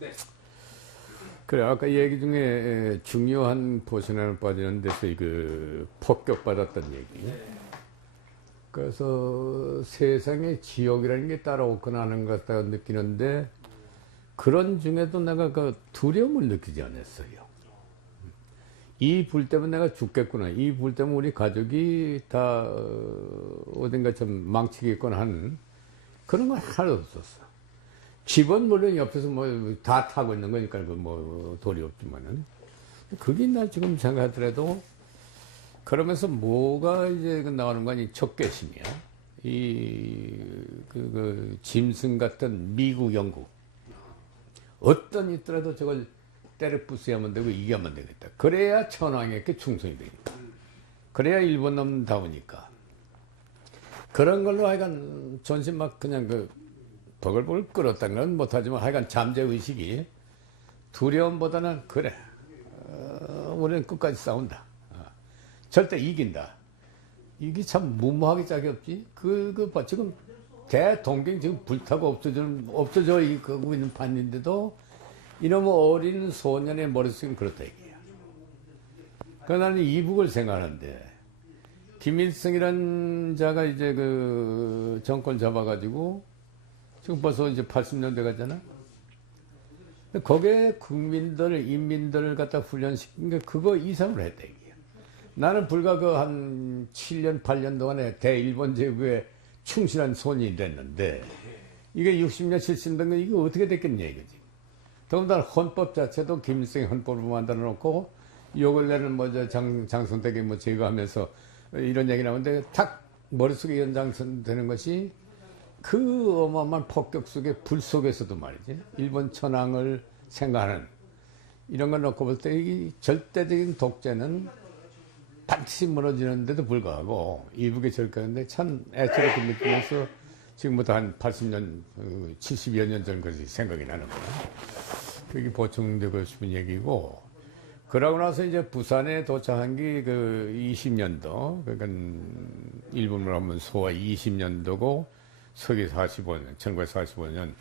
네. 그래, 아까 얘기 중에 중요한 포션을 빠지는 데서 그 폭격받았던 얘기. 네. 그래서 세상에 지옥이라는 게 따라오거나 하는 것 같다 느끼는데 그런 중에도 내가 그 두려움을 느끼지 않았어요. 이 불 때문에 내가 죽겠구나. 이 불 때문에 우리 가족이 다 어딘가 좀 망치겠거나 하는 그런 건 하나도 없었어. 집은 물론 옆에서 뭐 다 타고 있는 거니까 그 뭐 도리 없지만은 그게 나 지금 생각하더라도 그러면서 뭐가 이제 나오는 거 아니 척결심이야. 그 짐승 같은 미국, 영국 어떤 있더라도 저걸 때려 부수야만 되고 이겨야만 되겠다. 그래야 천황에게 충성이 되니까. 그래야 일본 놈다우니까. 그런 걸로 하여간 전신 막 그냥 그 버글버글 끓었다는 건 못하지만 하여간 잠재의식이 두려움보다는 그래 우리는 끝까지 싸운다. 절대 이긴다. 이게 참 무모하게 짝이 없지. 봐. 지금 대동경 지금 불타고 없어져 가고 있는 판인데도 이놈의 어린 소년의 머릿속은 그렇다 이게야. 그러니까 나는 이북을 생각하는데 김일성이란 자가 이제 그 정권 잡아가지고 지금 벌써 이제 80년대 갔잖아. 거기에 국민들, 인민들을 갖다 훈련시킨 게 그거 이상으로 했다 이게. 나는 불과 그 한 7년, 8년 동안에 대일본 제국에 충실한 손이 됐는데 이게 60년, 70년 이게 어떻게 됐겠냐 이거지. 더군다나 헌법 자체도 김일성이 헌법을 만들어 놓고 요 근래는 뭐 장성택이 뭐 제거하면서 이런 얘기 나오는데 탁 머릿속에 연장되는 것이 그 어마어마한 폭격 속에 불 속에서도 말이지 일본 천황을 생각하는 이런 걸 놓고 볼 때 이 절대적인 독재는 반드시 무너지는데도 불구하고 이북에 절까는데 참 애처롭게 느끼면서 지금부터 한 80년, 70여 년 전 것이 생각이 나는 거야. 그게 보충되고 싶은 얘기고 그러고 나서 이제 부산에 도착한 게 그 20년도 그러니까 일본으로 하면 소와 20년도고 서기 45년, 1945년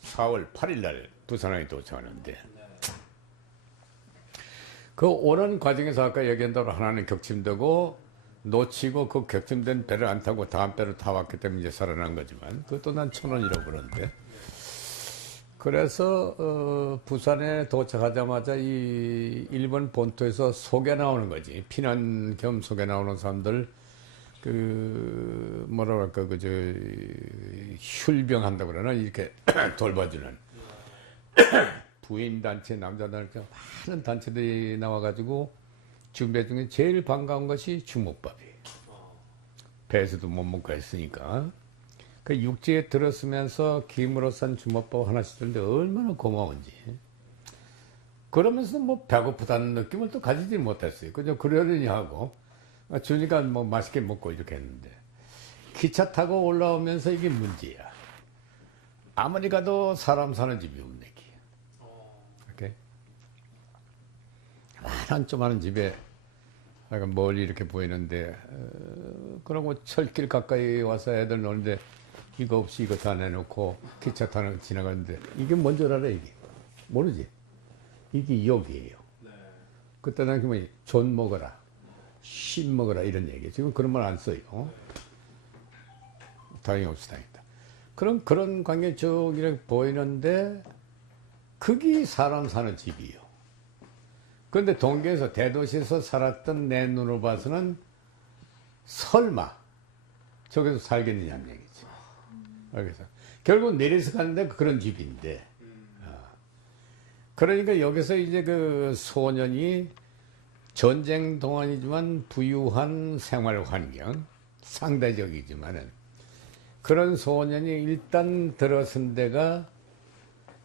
4월 8일 날 부산에 도착하는데 그 오는 과정에서 아까 얘기한 대로 하나는 격침되고 놓치고 그 격침된 배를 안 타고 다음 배를 타왔기 때문에 이제 살아난 거지만 그것도 난 1,000원이라고 그러는데 그래서 부산에 도착하자마자 이 일본 본토에서 속에 나오는 거지. 피난 겸 속에 나오는 사람들 그 뭐라 그럴까 그저 혈병한다고 그러나 이렇게 돌봐주는 부인 단체, 남자 단체 많은 단체들이 나와가지고 준비 중에 제일 반가운 것이 주먹밥이에요. 배에서도 못 먹고 했으니까. 그 육지에 들었으면서 김으로 싼 주먹밥 하나씩 주는데 얼마나 고마운지. 그러면서 뭐 배고프다는 느낌을 또 가지지 못했어요. 그저 그러려니 하고 주니까 뭐 맛있게 먹고 이렇게 했는데 기차 타고 올라오면서 이게 문제야. 아무리 가도 사람 사는 집이 없네. 이렇게 조그마한 집에 약간 멀리 이렇게 보이는데 그러고 철길 가까이 와서 애들 노는데 이거 없이 이거 다 내놓고 기차 타는 지나가는데 이게 뭔 줄 알아 이게? 모르지? 이게 욕이에요. 네. 그때 당시 뭐 존 먹어라, 신 먹어라 이런 얘기. 지금 그런 말 안 써요. 다행히 없이 다행이다. 그런 광경 쭉 이렇게 보이는데 그게 사람 사는 집이에요. 그런데 동계에서 대도시에서 살았던 내 눈으로 봐서는 설마 저기서 살겠느냐는 얘기지. 그래서 결국 내려서 가는데 그런 집인데 그러니까 여기서 이제 그 소년이 전쟁 동안이지만 부유한 생활 환경 상대적이지만은 그런 소년이 일단 들어선 데가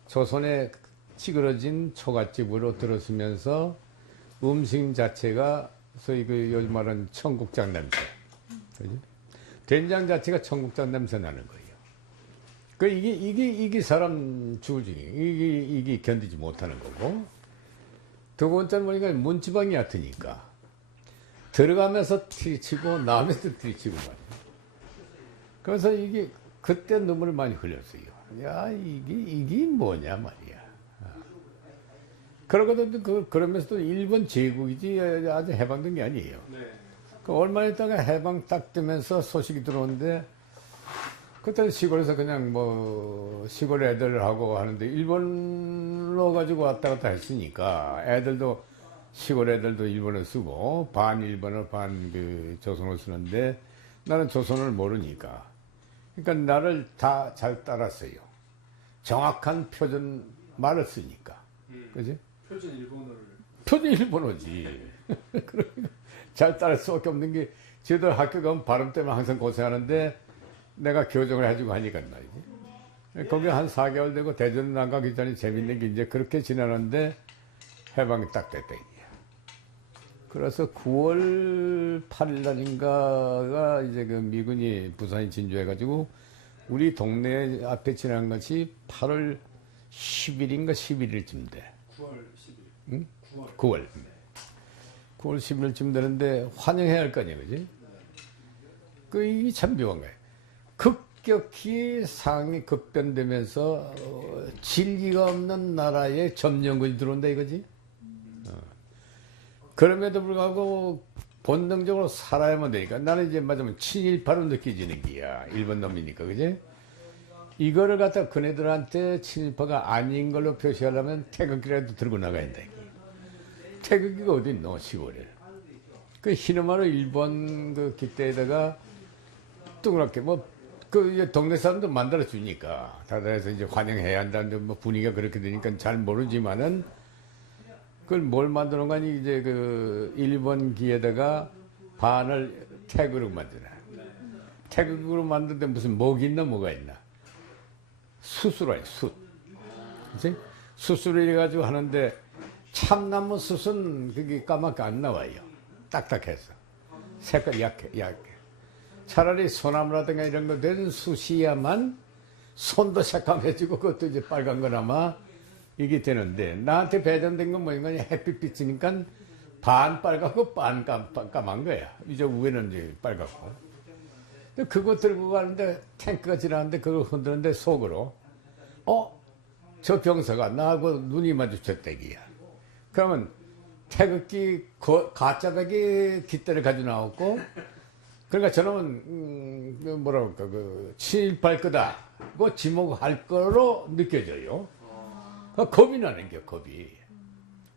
조선의 찌그러진 초가집으로 들어서면서 음식 자체가 소위 그 요즘 말하는 청국장 냄새, 그지? 된장 자체가 청국장 냄새 나는 거예요. 그 이게 사람 죽을 중에 이게 견디지 못하는 거고. 두 번째는 보니까 문지방이 얕으니까 들어가면서 트리치고 나오면서 트리치고 말이에요. 그래서 이게 그때 눈물을 많이 흘렸어요. 야, 이게 뭐냐 말이야. 그러거든, 그러면서도 일본 제국이지 아주 해방된 게 아니에요. 네. 그 얼마 있다가 해방 딱 되면서 소식이 들어오는데, 그때 시골에서 그냥 뭐, 시골 애들하고 하는데, 일본로 가지고 왔다 갔다 했으니까, 애들도, 시골 애들도 일본어 쓰고, 반 일본어, 반 조선어 쓰는데, 나는 조선어를 모르니까. 그러니까 나를 다 잘 따랐어요. 정확한 표준 말을 쓰니까. 그지? 표준 일본어를. 표준 일본어지. 그러니까 잘 따를 수밖에 없는 게, 저희들 학교 가면 발음 때문에 항상 고생하는데, 내가 교정을 해주고 하니까 말이지. 거기 한 4개월 되고 대전 나가기 전에 재밌는 게 이제 그렇게 지나는데 해방이 딱 됐다, 이게. 그래서 9월 8일 날인가가 이제 그 미군이 부산에 진주해가지고 우리 동네 앞에 지난 것이 8월 10일인가 11일쯤 돼. 9월 10일. 응? 9월. 9월. 9월 10일쯤 되는데 환영해야 할 거 아니야, 그지? 이게 참 묘한 거야. 급격히 상황이 급변되면서 질기가 없는 나라에 점령군이 들어온다 이거지. 그럼에도 불구하고 본능적으로 살아야만 되니까 나는 이제 맞으면 친일파로 느껴지는 게야. 일본 놈이니까, 그지? 이거를 갖다 그네들한테 친일파가 아닌 걸로 표시하려면 태극기라도 들고 나가야 된다. 태극기가 어디 있노, 시골에. 그 히노마루 일본 그 깃대에다가 동그랗게 동네 사람도 만들어 주니까 다들 해서 이제 환영해야 한다는데 뭐 분위기가 그렇게 되니까 잘 모르지만은 그걸 뭘 만드는 거니 이제 그 일본 기에다가 반을 태극으로 만드나. 태극으로 만드는데 무슨 목이 있나 뭐가 있나. 숯으로 해, 숯. 그치? 숯으로 해가지고 하는데 참나무 숯은 그게 까맣게 안 나와요. 딱딱해서. 색깔이 약해. 차라리 소나무라든가 이런 거 된 숯이야만 손도 새까매지고 그것도 이제 빨간 거나마 이게 되는데 나한테 배정된 건 뭐인 거냐 햇빛 비치니까 반 빨갛고 반 까만 거야. 이제 위에는 이제 빨갛고. 그거 들고 가는데 탱크가 지나는데 그걸 흔드는데 속으로 저 병사가 나하고 눈이 마주쳤대기야. 그러면 태극기 가짜배기 깃대를 가지고 나왔고 그러니까 저놈은 뭐라 그럴까 친일파일 거다 그 지목할 거로 느껴져요. 겁이 나는 게 겁이.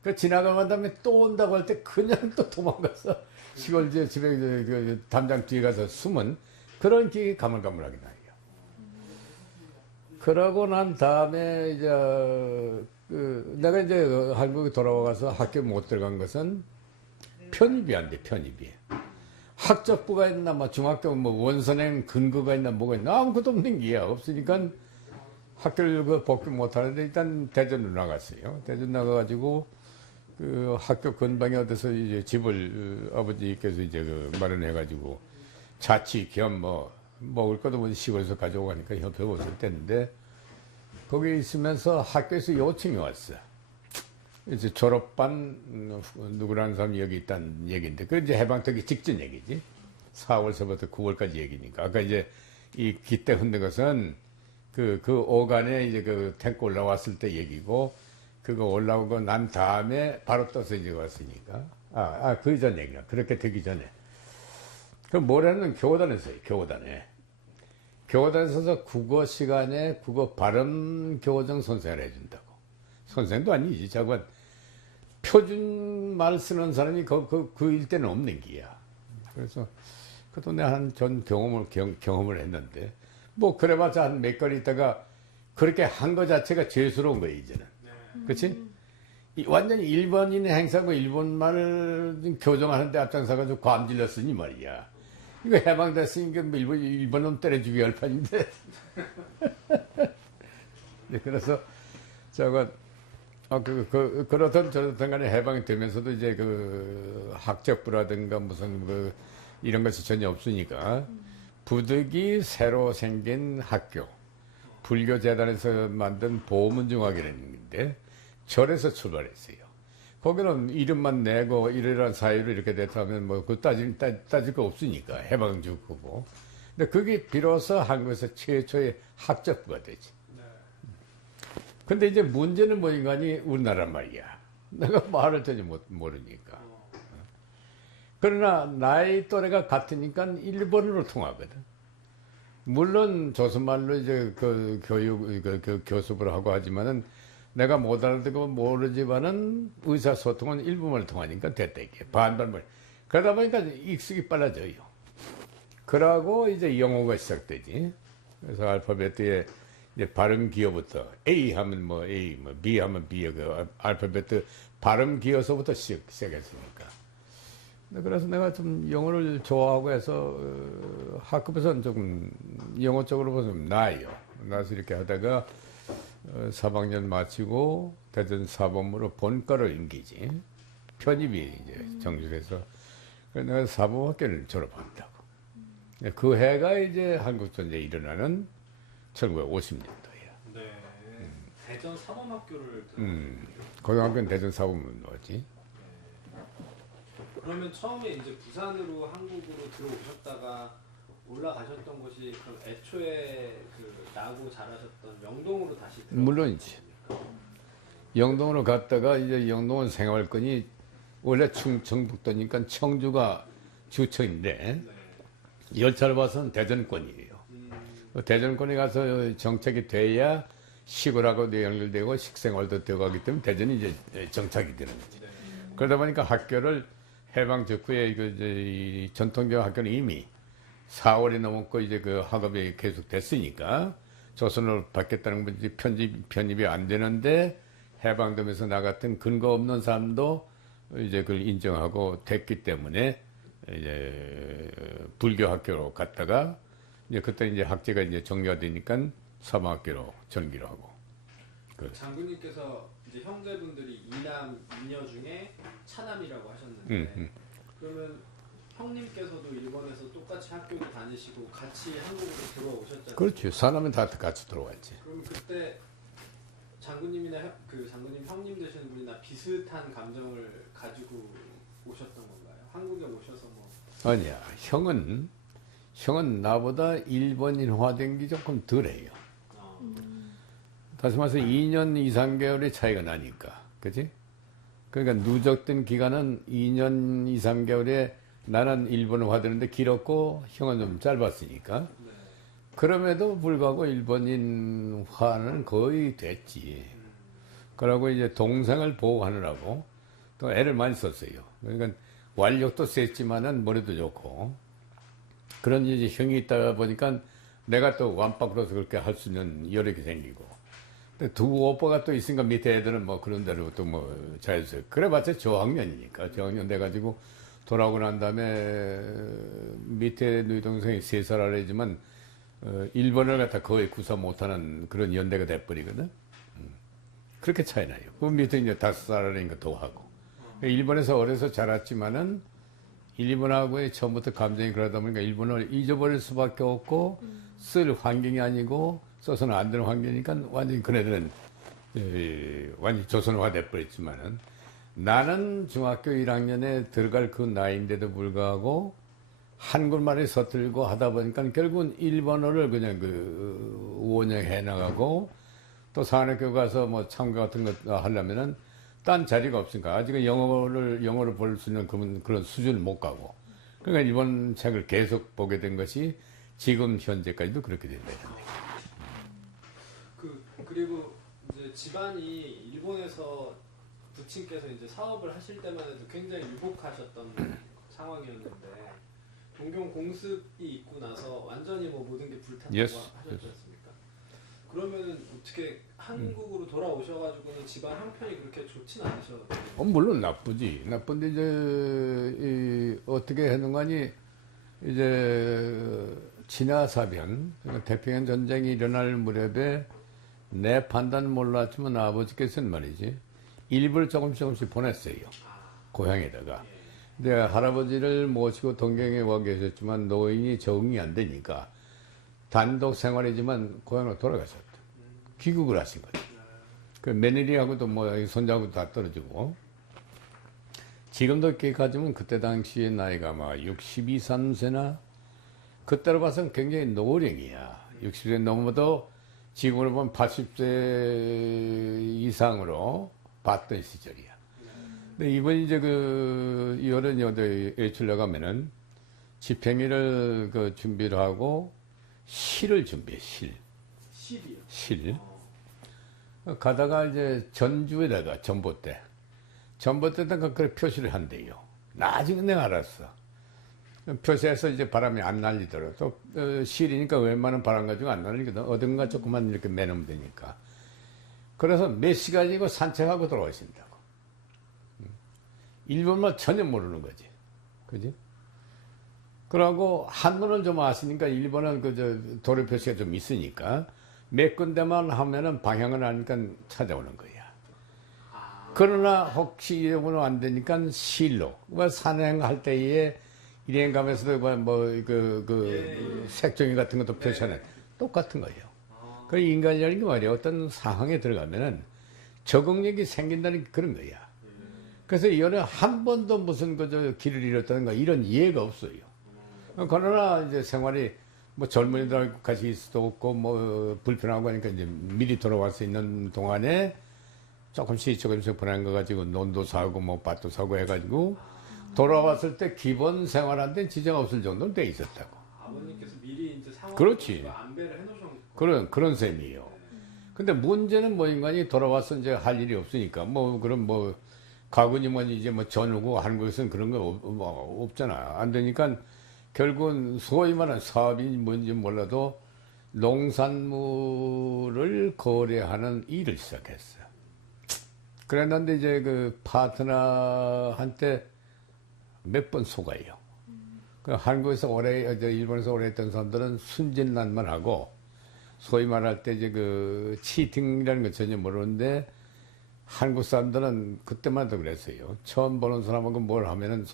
그 지나가고 다음에 또 온다고 할 때 그냥 또 도망가서 시골 집에 담장 뒤에 가서 숨은 그런 기억이 가물가물하게 나요. 그러고 난 다음에 이제 내가 이제 한국에 돌아와서 학교 못 들어간 것은 편입이 안 돼, 편입이. 학적부가 있나, 뭐 중학교 뭐 원선행 근거가 있나, 뭐가 있나, 아무것도 없는 게야. 없으니까 학교를 복귀 못 하는데 일단 대전으로 나갔어요. 대전 나가가지고 그 학교 근방에 어디서 이제 집을 아버지께서 이제 마련해가지고 자취 겸 뭐 먹을 것도 뭐 시골에서 가져오고 하니까 협회 옷을 뗐는데 거기 있으면서 학교에서 요청이 왔어. 이제 졸업반 누구라는 사람이 여기 있다는 얘기인데 그 이제 해방되기 직전 얘기지. 4월서부터 9월까지 얘기니까. 아까 이제 이 깃대 흔든 것은 그 오간에 이제 그 탱크 올라왔을 때 얘기고 그거 올라오고 난 다음에 바로 떠서 이제 왔으니까. 그 전 얘기야. 그렇게 되기 전에. 그 모레는 교단에서요. 교단에서 국어 시간에 국어 발음 교정 선생을 해준다고. 선생도 아니지. 저건 표준 말 쓰는 사람이 그 일대는 없는 기야. 그래서 그도 내가 전 경험을 했는데 뭐 그래봤자 한 몇 걸 있다가 그렇게 한 거 자체가 죄스러운 거야 이제는. 그렇지? 완전히 일본인 행사고 일본말 교정하는데 앞장서가지고 괌질렀으니 말이야. 이거 해방됐으니까 뭐 일본놈 때려주기 할 판인데. 네, 그래서 저거 그렇든 저렇든 간에 해방이 되면서도 이제 그 학적부라든가 무슨 이런 것이 전혀 없으니까 부득이 새로 생긴 학교 불교재단에서 만든 보문중학이라는 건데 절에서 출발했어요. 거기는 이름만 내고 이러이러한 사유로 이렇게 됐다면 뭐 그 따질 거 없으니까 해방 줄 거고. 근데 그게 비로소 한국에서 최초의 학적부가 되지. 근데 이제 문제는 뭐인가니 우리나라 말이야. 내가 말을 전혀 모르니까. 그러나 나이 또래가 같으니까 일본어로 통하거든. 물론 조선말로 이제 그 그 교습을 하고 하지만은 내가 못 알아듣고 모르지만은 의사소통은 일본어를 통하니까 됐다 이게 반반말. 그러다 보니까 익숙이 빨라져요. 그러고 이제 영어가 시작되지. 그래서 알파벳에 이제 발음 기어부터 A 하면 뭐 A, 뭐 B 하면 B, 그 알파벳 발음 기어서부터 시작했으니까. 그래서 내가 좀 영어를 좋아하고 해서 학급에서는 조금 영어 쪽으로 보면 나아요. 나서 이렇게 하다가 3학년 마치고 대전 사범으로 본과를 임기지. 편입이 이제 정주돼서 그래서 내가 사범학교를 졸업한다고. 그 해가 이제 한국전쟁이 일어나는 1950년도야. 네. 대전 사범학교를 고등학교는 대전 사범으로 넣었지. 그러면 처음에 이제 부산으로 한국으로 들어오셨다가 올라가셨던 곳이 그럼 애초에 그 나고 자라셨던 영동으로 다시 물론이지. 영동으로 갔다가 이제 영동은 생활권이 원래 청북도니까 청주가 주청인데 네. 열차를 봐서는 대전권이에요. 대전권에 가서 정착이 돼야 시골하고도 연결되고 식생활도 되어가기 때문에 대전이 이제 정착이 되는 거지. 네. 그러다 보니까 학교를 해방 직후에 이 전통교육 학교는 이미 4월이 넘었고 이제 그 학업이 계속 됐으니까 조선으로 받겠다는 건지 편입이 안 되는데 해방되면서 나 같은 근거 없는 사람도 이제 그걸 인정하고 됐기 때문에 이제 불교 학교로 갔다가 이제 그때 이제 학제가 이제 정리가 되니까 사범학교로 전기로 하고. 장군님께서 이제 형제분들이 이남 이녀 중에 차남이라고 하셨는데 그러면 형님께서도 일본에서 똑같이 학교를 다니시고 같이 한국으로 들어오셨잖아요. 그렇지. 사람은 다 같이 들어왔지. 그럼 그때 장군님이나 그 장군님 형님 되시는 분이나 비슷한 감정을 가지고 오셨던 건가요? 한국에 오셔서 뭐 아니야. 형은 나보다 일본인화된 게 조금 덜해요. 다시 말해서 2년 2, 3개월의 차이가 나니까. 그지? 그러니까 누적된 기간은 2년 2, 3개월에 나는 일본화되는데 길었고 형은 좀 짧았으니까. 네. 그럼에도 불구하고 일본인화는 거의 됐지. 그러고 이제 동생을 보호하느라고 또 애를 많이 썼어요. 그러니까 완력도 셌지만은 머리도 좋고. 그런 이제 형이 있다 보니까 내가 또 완박으로서 그렇게 할 수 있는 여력이 생기고. 두 오빠가 또 있으니까 밑에 애들은 뭐 그런 대로 또 뭐 자연스레 그래봤자 저학년이니까 저학년 돼가지고 돌아오고 난 다음에 밑에 누이 동생이 3살 아래지만 일본을 갖다 거의 구사 못하는 그런 연대가 돼버리거든. 그렇게 차이 나요. 그 밑에 이제 5살 아래니까 더 하고. 일본에서 어려서 자랐지만은 일본하고의 처음부터 감정이 그러다 보니까 일본을 잊어버릴 수밖에 없고 쓸 환경이 아니고 써서는 안 되는 환경이니까 완전히 그네들은 완전히 조선화 돼버렸지만은 나는 중학교 1학년에 들어갈 그 나이인데도 불구하고 한국말에 서툴고 하다 보니까 결국은 일본어를 그냥 원형해 나가고 또 산학교 가서 뭐 참가 같은 거 하려면은 딴 자리가 없으니까 아직은 영어를 볼 수 있는 그런 수준을 못 가고 그러니까 일본 책을 계속 보게 된 것이 지금 현재까지도 그렇게 된다. 그리고 이제 집안이 일본에서 부친께서 이제 사업을 하실 때만 해도 굉장히 유복하셨던 상황이었는데 동경 공습이 있고 나서 완전히 뭐 모든 게 불탔다고 하셨지 않습니까? 그러면은 어떻게 한국으로 돌아오셔가지고는 집안 형편이 그렇게 좋진 않으셨어요? 물론 나쁘지. 나쁜데 이제 어떻게 했는가니 이제 진화사변 그러니까 태평양 전쟁이 일어날 무렵에 내 판단은 몰랐지만 아버지께서는 말이지 일부를 조금씩 보냈어요. 고향에다가. 근데 할아버지를 모시고 동경에 와 계셨지만 노인이 적응이 안 되니까 단독 생활이지만 고향으로 돌아가셨다. 귀국을 하신 거죠. 그 며느리하고도 뭐 손자하고도 다 떨어지고 지금도 기억하지만 그때 당시에 나이가 아마 62, 3세나 그때로 봐서는 굉장히 노령이야. 60세 넘어도 지금으로 보면 80세 이상으로 봤던 시절이야. 근데 이번 이제 그 여름 여대 외출려 가면은 집행일을 그 준비를 하고 실을 준비해, 실이요. 실. 가다가 이제 전주에다가 전봇대에다가 그렇게 표시를 한대요. 나중에 내가 알았어. 표시해서 이제 바람이 안 날리더라고. 또 실이니까 웬만한 바람 가지고 안 날리거든. 어딘가 조금만 이렇게 매놓으면 되니까. 그래서 몇 시간이고 산책하고 돌아오신다고. 일본말 전혀 모르는 거지. 그지? 그러고 한문을 좀 아시니까 일본은 도로 표시가 좀 있으니까 몇 군데만 하면은 방향을 아니까 찾아오는 거야. 그러나 혹시 이러면 안 되니까 실로. 산행할 때에 일행 가면서도 색종이 같은 것도 표시하는 똑같은 거예요. 그 인간이라는 게 말이야. 어떤 상황에 들어가면은 적응력이 생긴다는 그런 거야. 그래서 이거는 한 번도 무슨 길을 잃었다든가 이런 이해가 없어요. 그러나 이제 생활이 뭐 젊은이들하고 같이 있을 수도 없고 뭐 불편하고 하니까 이제 미리 돌아갈 수 있는 동안에 조금씩 보낸 거 가지고 논도 사고 뭐 밭도 사고 해가지고 돌아왔을 때 기본 생활한테 지장 없을 정도는 돼 있었다고. 아버님께서 미리 이제 상황을 그렇지. 안배를 해놓으셨고 그런 셈이에요. 근데 문제는 뭐 인간이 돌아와서 이제 할 일이 없으니까 그럼 가군이면 이제 전후고 한국에서는 그런 거 없잖아. 안 되니까 결국은 소위 말하는 사업이 뭔지 몰라도 농산물을 거래하는 일을 시작했어요. 그랬는데 이제 그 파트너한테 몇 번 속아요. 한국에서 일본에서 오래 했던 사람들은 순진난만 하고 소위 말할 때 이제 그 치팅이라는 거 전혀 모르는데 한국 사람들은 그때만 해도 그랬어요. 처음 보는 사람하고 뭘 하면은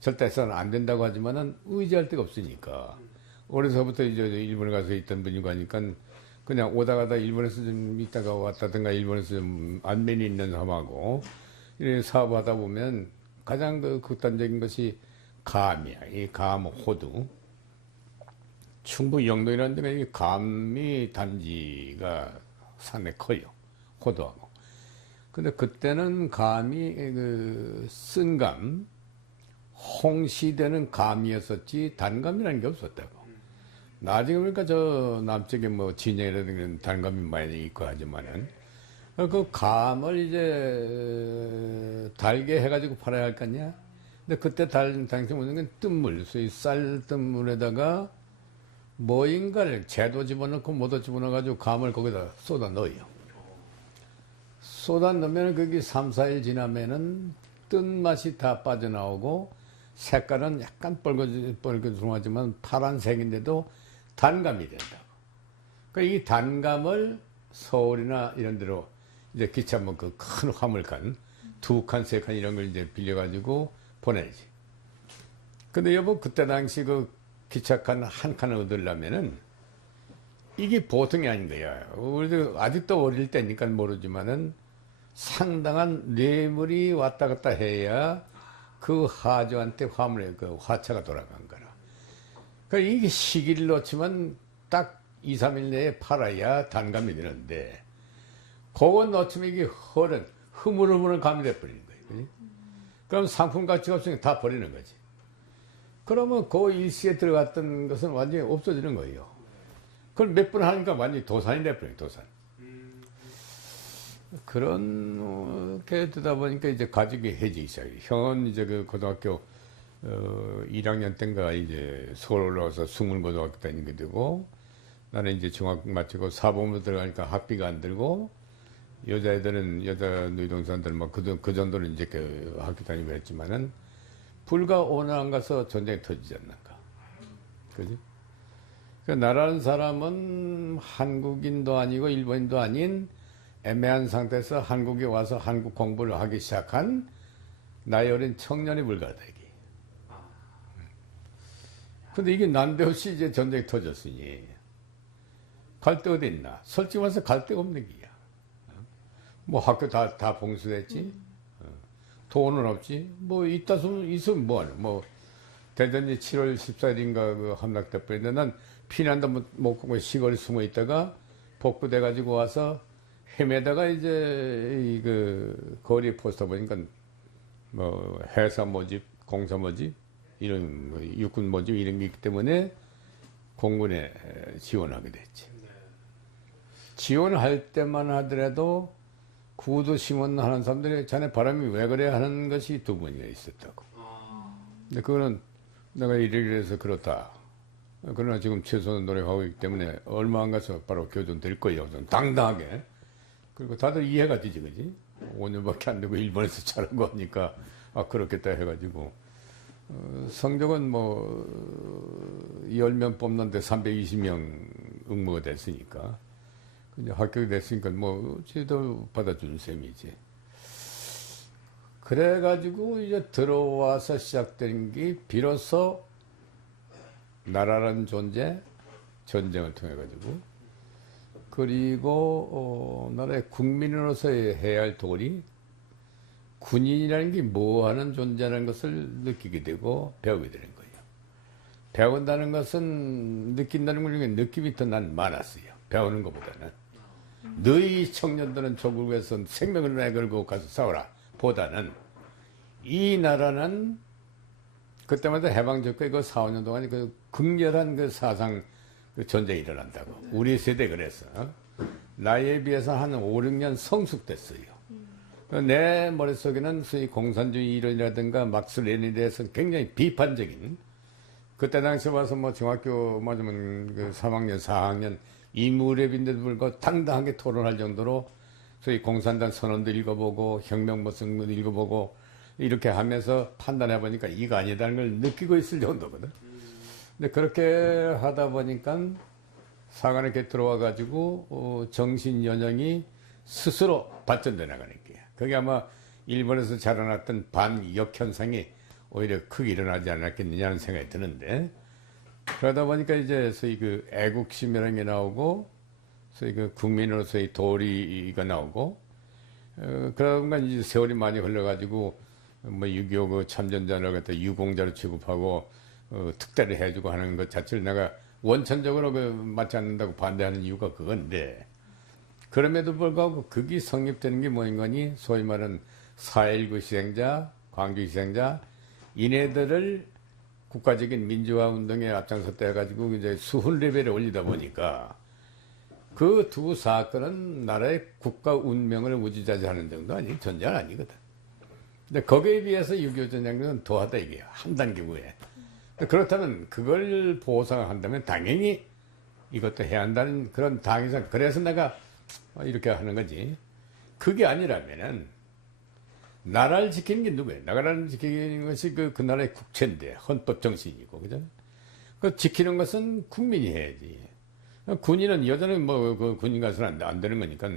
절대 해서는 안 된다고 하지만은 의지할 데가 없으니까. 어려서부터 이제 일본에 가서 있던 분이고 하니까 그냥 오다 가다 일본에서 좀 있다가 왔다든가 일본에서 좀 안면이 있는 사람하고 이런 사업하다 보면 가장 극단적인 것이 감이야. 이 감, 호두. 충북 영동이라는 데가 이 감이 단지가 상당히 커요. 호두하고. 근데 그때는 감이 쓴 감, 홍시되는 감이었었지 단감이라는 게 없었다고. 나중에 보니까 저 남쪽에 뭐 진영이라든가 단감이 많이 있고 하지만은 그 감을 이제 달게 해가지고 팔아야 할 거 아니야? 근데 그때 당시 먹는 건 뜬물, 소위 쌀 뜬물에다가 뭐인가를 재도 집어넣고 뭐도 집어넣어가지고 감을 거기다 쏟아 넣어요. 쏟아 넣으면 그게 3, 4일 지나면은 뜬 맛이 다 빠져나오고 색깔은 약간 뻘겋지만 파란색인데도 단감이 된다고. 그러니까 이 단감을 서울이나 이런 데로 이제 기차 뭐 그 큰 화물칸, 2칸, 3칸 이런 걸 이제 빌려가지고 보내지. 근데 여보, 그때 당시 그 기차칸 한 칸을 얻으려면은 이게 보통이 아닌 거야. 우리도 아직도 어릴 때니까 모르지만은 상당한 뇌물이 왔다 갔다 해야 그 하주한테 그 화차가 돌아간 거라. 그러니까 이게 시기를 놓치면 딱 2, 3일 내에 팔아야 단감이 되는데, 그거 놓치면 이게 흐물흐물한 감이 돼버리는 거예요. 그지? 그럼 상품 가치가 없으니까 다 버리는 거지. 그러면 그 일시에 들어갔던 것은 완전히 없어지는 거예요. 그걸 몇 번 하니까 완전히 도산이 돼버려요, 도산. 그렇게 되다 보니까 이제 가족이 해지기 시작해요. 형은 이제 그 고등학교 1학년 때인가 이제 서울 올라와서 숭문고등학교 다니게 되고, 나는 이제 중학교 마치고 사범으로 들어가니까 학비가 안 들고, 여자애들은, 여자 노동사들 그 정도는 이제 그 학교 다니고 했지만은, 불과 5년 안 가서 전쟁이 터지지 않는가. 그지? 그 나라는 사람은 한국인도 아니고 일본인도 아닌 애매한 상태에서 한국에 와서 한국 공부를 하기 시작한 나이 어린 청년이 불가다기. 근데 이게 난데없이 이제 전쟁이 터졌으니 갈 데 어디 있나? 솔직히 말해서 갈 데가 없는 게야. 뭐 학교 다 봉쇄됐지. 돈은 없지. 뭐 있으면 뭐하냐. 뭐 대전이 7월 14일인가 그 함락돼 버렸는데 난 피난도 못 가고 시골에 숨어 있다가 복구돼 가지고 와서 헤매다가 이제 그 거리 포스터 보니까 뭐 회사 모집, 공사 모집 이런 뭐 육군 모집 이런 게 있기 때문에 공군에 지원하게 됐지. 네. 지원할 때만 하더라도 구도 심원하는 사람들이 자네 바람이 왜 그래 하는 것이 두 번이나 있었다고. 근데 그거는 내가 이래서 그렇다. 그러나 지금 최소한 노력하고 있기 때문에 얼마 안 가서 바로 교전 될 거예요. 당당하게. 그리고 다들 이해가 되지, 그지? 5년밖에 안 되고 일본에서 잘한 거 하니까, 아, 그렇겠다 해가지고. 성적은 뭐, 10명 뽑는데 320명 응모가 됐으니까. 이제 합격이 됐으니까 뭐, 제도 받아준 셈이지. 그래가지고 이제 들어와서 시작된 게 비로소 나라라는 존재, 전쟁을 통해가지고, 그리고 나라의 국민으로서 해야 할 도리, 군인이라는 게 뭐 하는 존재라는 것을 느끼게 되고 배우게 되는 거예요. 배운다는 것은 느낀다는 것 중에 느낌이 더 난 많았어요. 배우는 것보다는. 너희 청년들은 조국을 위해서 생명을 내걸고 가서 싸워라. 보다는 이 나라는 그때마다 해방적고 그 4, 5년 동안 그 극렬한 그 사상 그 전쟁이 일어난다고. 우리 세대 그랬어. 나이에 비해서 한 5, 6년 성숙됐어요. 내 머릿속에는 소위 공산주의 이론이라든가 막스 레닌에 대해서 굉장히 비판적인 그때 당시 와서 뭐 중학교 맞으면 그 3학년, 4학년 이 무렵인데도 불구하고 당당하게 토론할 정도로 소위 공산당 선언도 읽어보고 혁명모성도 읽어보고 이렇게 하면서 판단해 보니까 이거 아니다는 걸 느끼고 있을 정도거든. 근데 그렇게 하다 보니까 사관에 이렇게 들어와 가지고 정신 연령이 스스로 발전돼 나가는 거야. 그게 아마 일본에서 자라났던 반역 현상이 오히려 크게 일어나지 않았겠느냐는 생각이 드는데, 그러다 보니까 이제 소위 그 애국심이라는 게 나오고 소위 그 국민으로서의 도리가 나오고, 그러다 보니까 이제 세월이 많이 흘러가지고 뭐 6.25 그 참전자를 갖다 유공자로 취급하고 특대를 해주고 하는 것 자체를 내가 원천적으로 그 맞지 않는다고 반대하는 이유가 그건데, 그럼에도 불구하고 그게 성립되는 게 뭐인 거니? 소위 말하는 4.19 희생자, 광주 희생자, 이네들을 국가적인 민주화 운동에 앞장섰다 해가지고 이제 수훈 레벨에 올리다 보니까 그 두 사건은 나라의 국가 운명을 우지자지하는 정도 아니, 전쟁 아니거든. 근데 거기에 비해서 6.25 전쟁은 더하다 이게요. 한 단계 후에. 그렇다면 그걸 보상한다면 당연히 이것도 해야 한다는 그런 당위상. 그래서 내가 이렇게 하는 거지. 그게 아니라면은 나라를 지키는 게 누구예요? 나라를 지키는 것이 그 나라의 국채인데 헌법 정신이고, 그죠? 그 지키는 것은 국민이 해야지. 군인은 여자는 뭐 그 군인 가서는 안 되는 거니까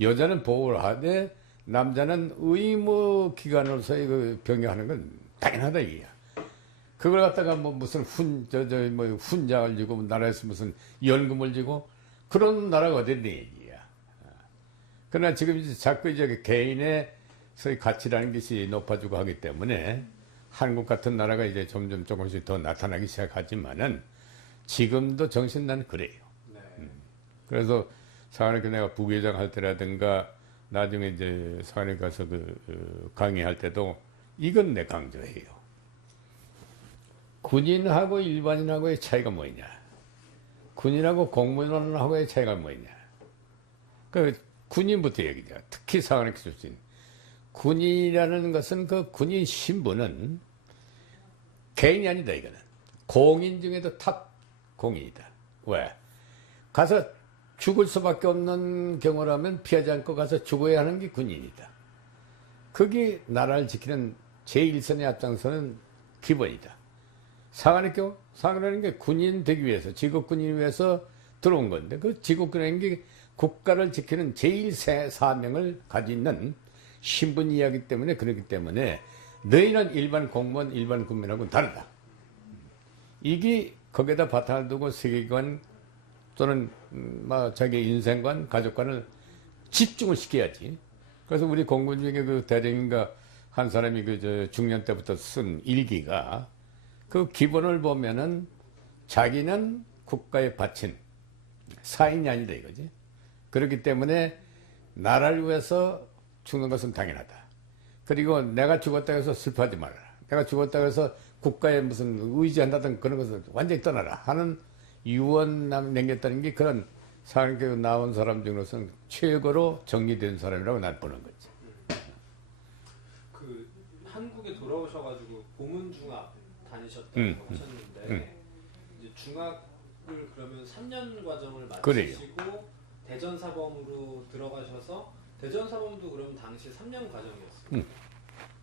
여자는 보호를 하되 남자는 의무 기관으로서의 그 병행하는 건 당연하다 이게야. 그걸 갖다가 뭐 무슨 뭐 훈장을 주고 나라에서 무슨 연금을 주고 그런 나라가 어딨니 얘기야. 그러나 지금 이제 자꾸 이제 개인의 소위 가치라는 것이 높아지고 하기 때문에 한국 같은 나라가 이제 점점 조금씩 더 나타나기 시작하지만은 지금도 정신 난 그래요. 네. 그래서 사관학교 내가 부회장 할 때라든가 나중에 이제 사관에 가서 강의할 때도 이건 내 강조해요. 군인하고 일반인하고의 차이가 뭐냐? 군인하고 공무원하고의 차이가 뭐냐? 그 군인부터 얘기죠. 특히 사관학교 출신. 군인이라는 것은 그 군인 신분은 개인이 아니다 이거는. 공인 중에도 탑 공인이다. 왜? 가서 죽을 수밖에 없는 경우라면 피하지 않고 가서 죽어야 하는 게 군인이다. 그게 나라를 지키는 제1선에 앞장서는 기본이다. 사관학교라는 게 군인 되기 위해서, 직업군인을 위해서 들어온 건데, 그 직업군이라는 게 국가를 지키는 제1사명을 가지고 있는 신분이야기 때문에, 그렇기 때문에 너희는 일반 공무원, 일반 국민하고는 다르다. 이게 거기에다 바탕을 두고 세계관 또는 자기 인생관, 가족관을 집중을 시켜야지. 그래서 우리 공군 중에 그 대령인가 한 사람이 중년 때부터 쓴 일기가 그 기본을 보면은 자기는 국가에 바친 사인이 아니다 이거지. 그렇기 때문에 나라를 위해서 죽는 것은 당연하다. 그리고 내가 죽었다고 해서 슬퍼하지 말아라. 내가 죽었다고 해서 국가에 무슨 의지한다든 그런 것을 완전히 떠나라 하는 유언 남겼다는 게 그런 사관학교 나온 사람 중으로서는 최고로 정리된 사람이라고 난 보는 거지. 그 한국에 돌아오셔가지고 보문중학 다니셨다고 하셨는데 이제 중학을 그러면 3년 과정을 마치시고 대전사범으로 들어가셔서 대전사범도 그러면 당시 3년 과정이었어요.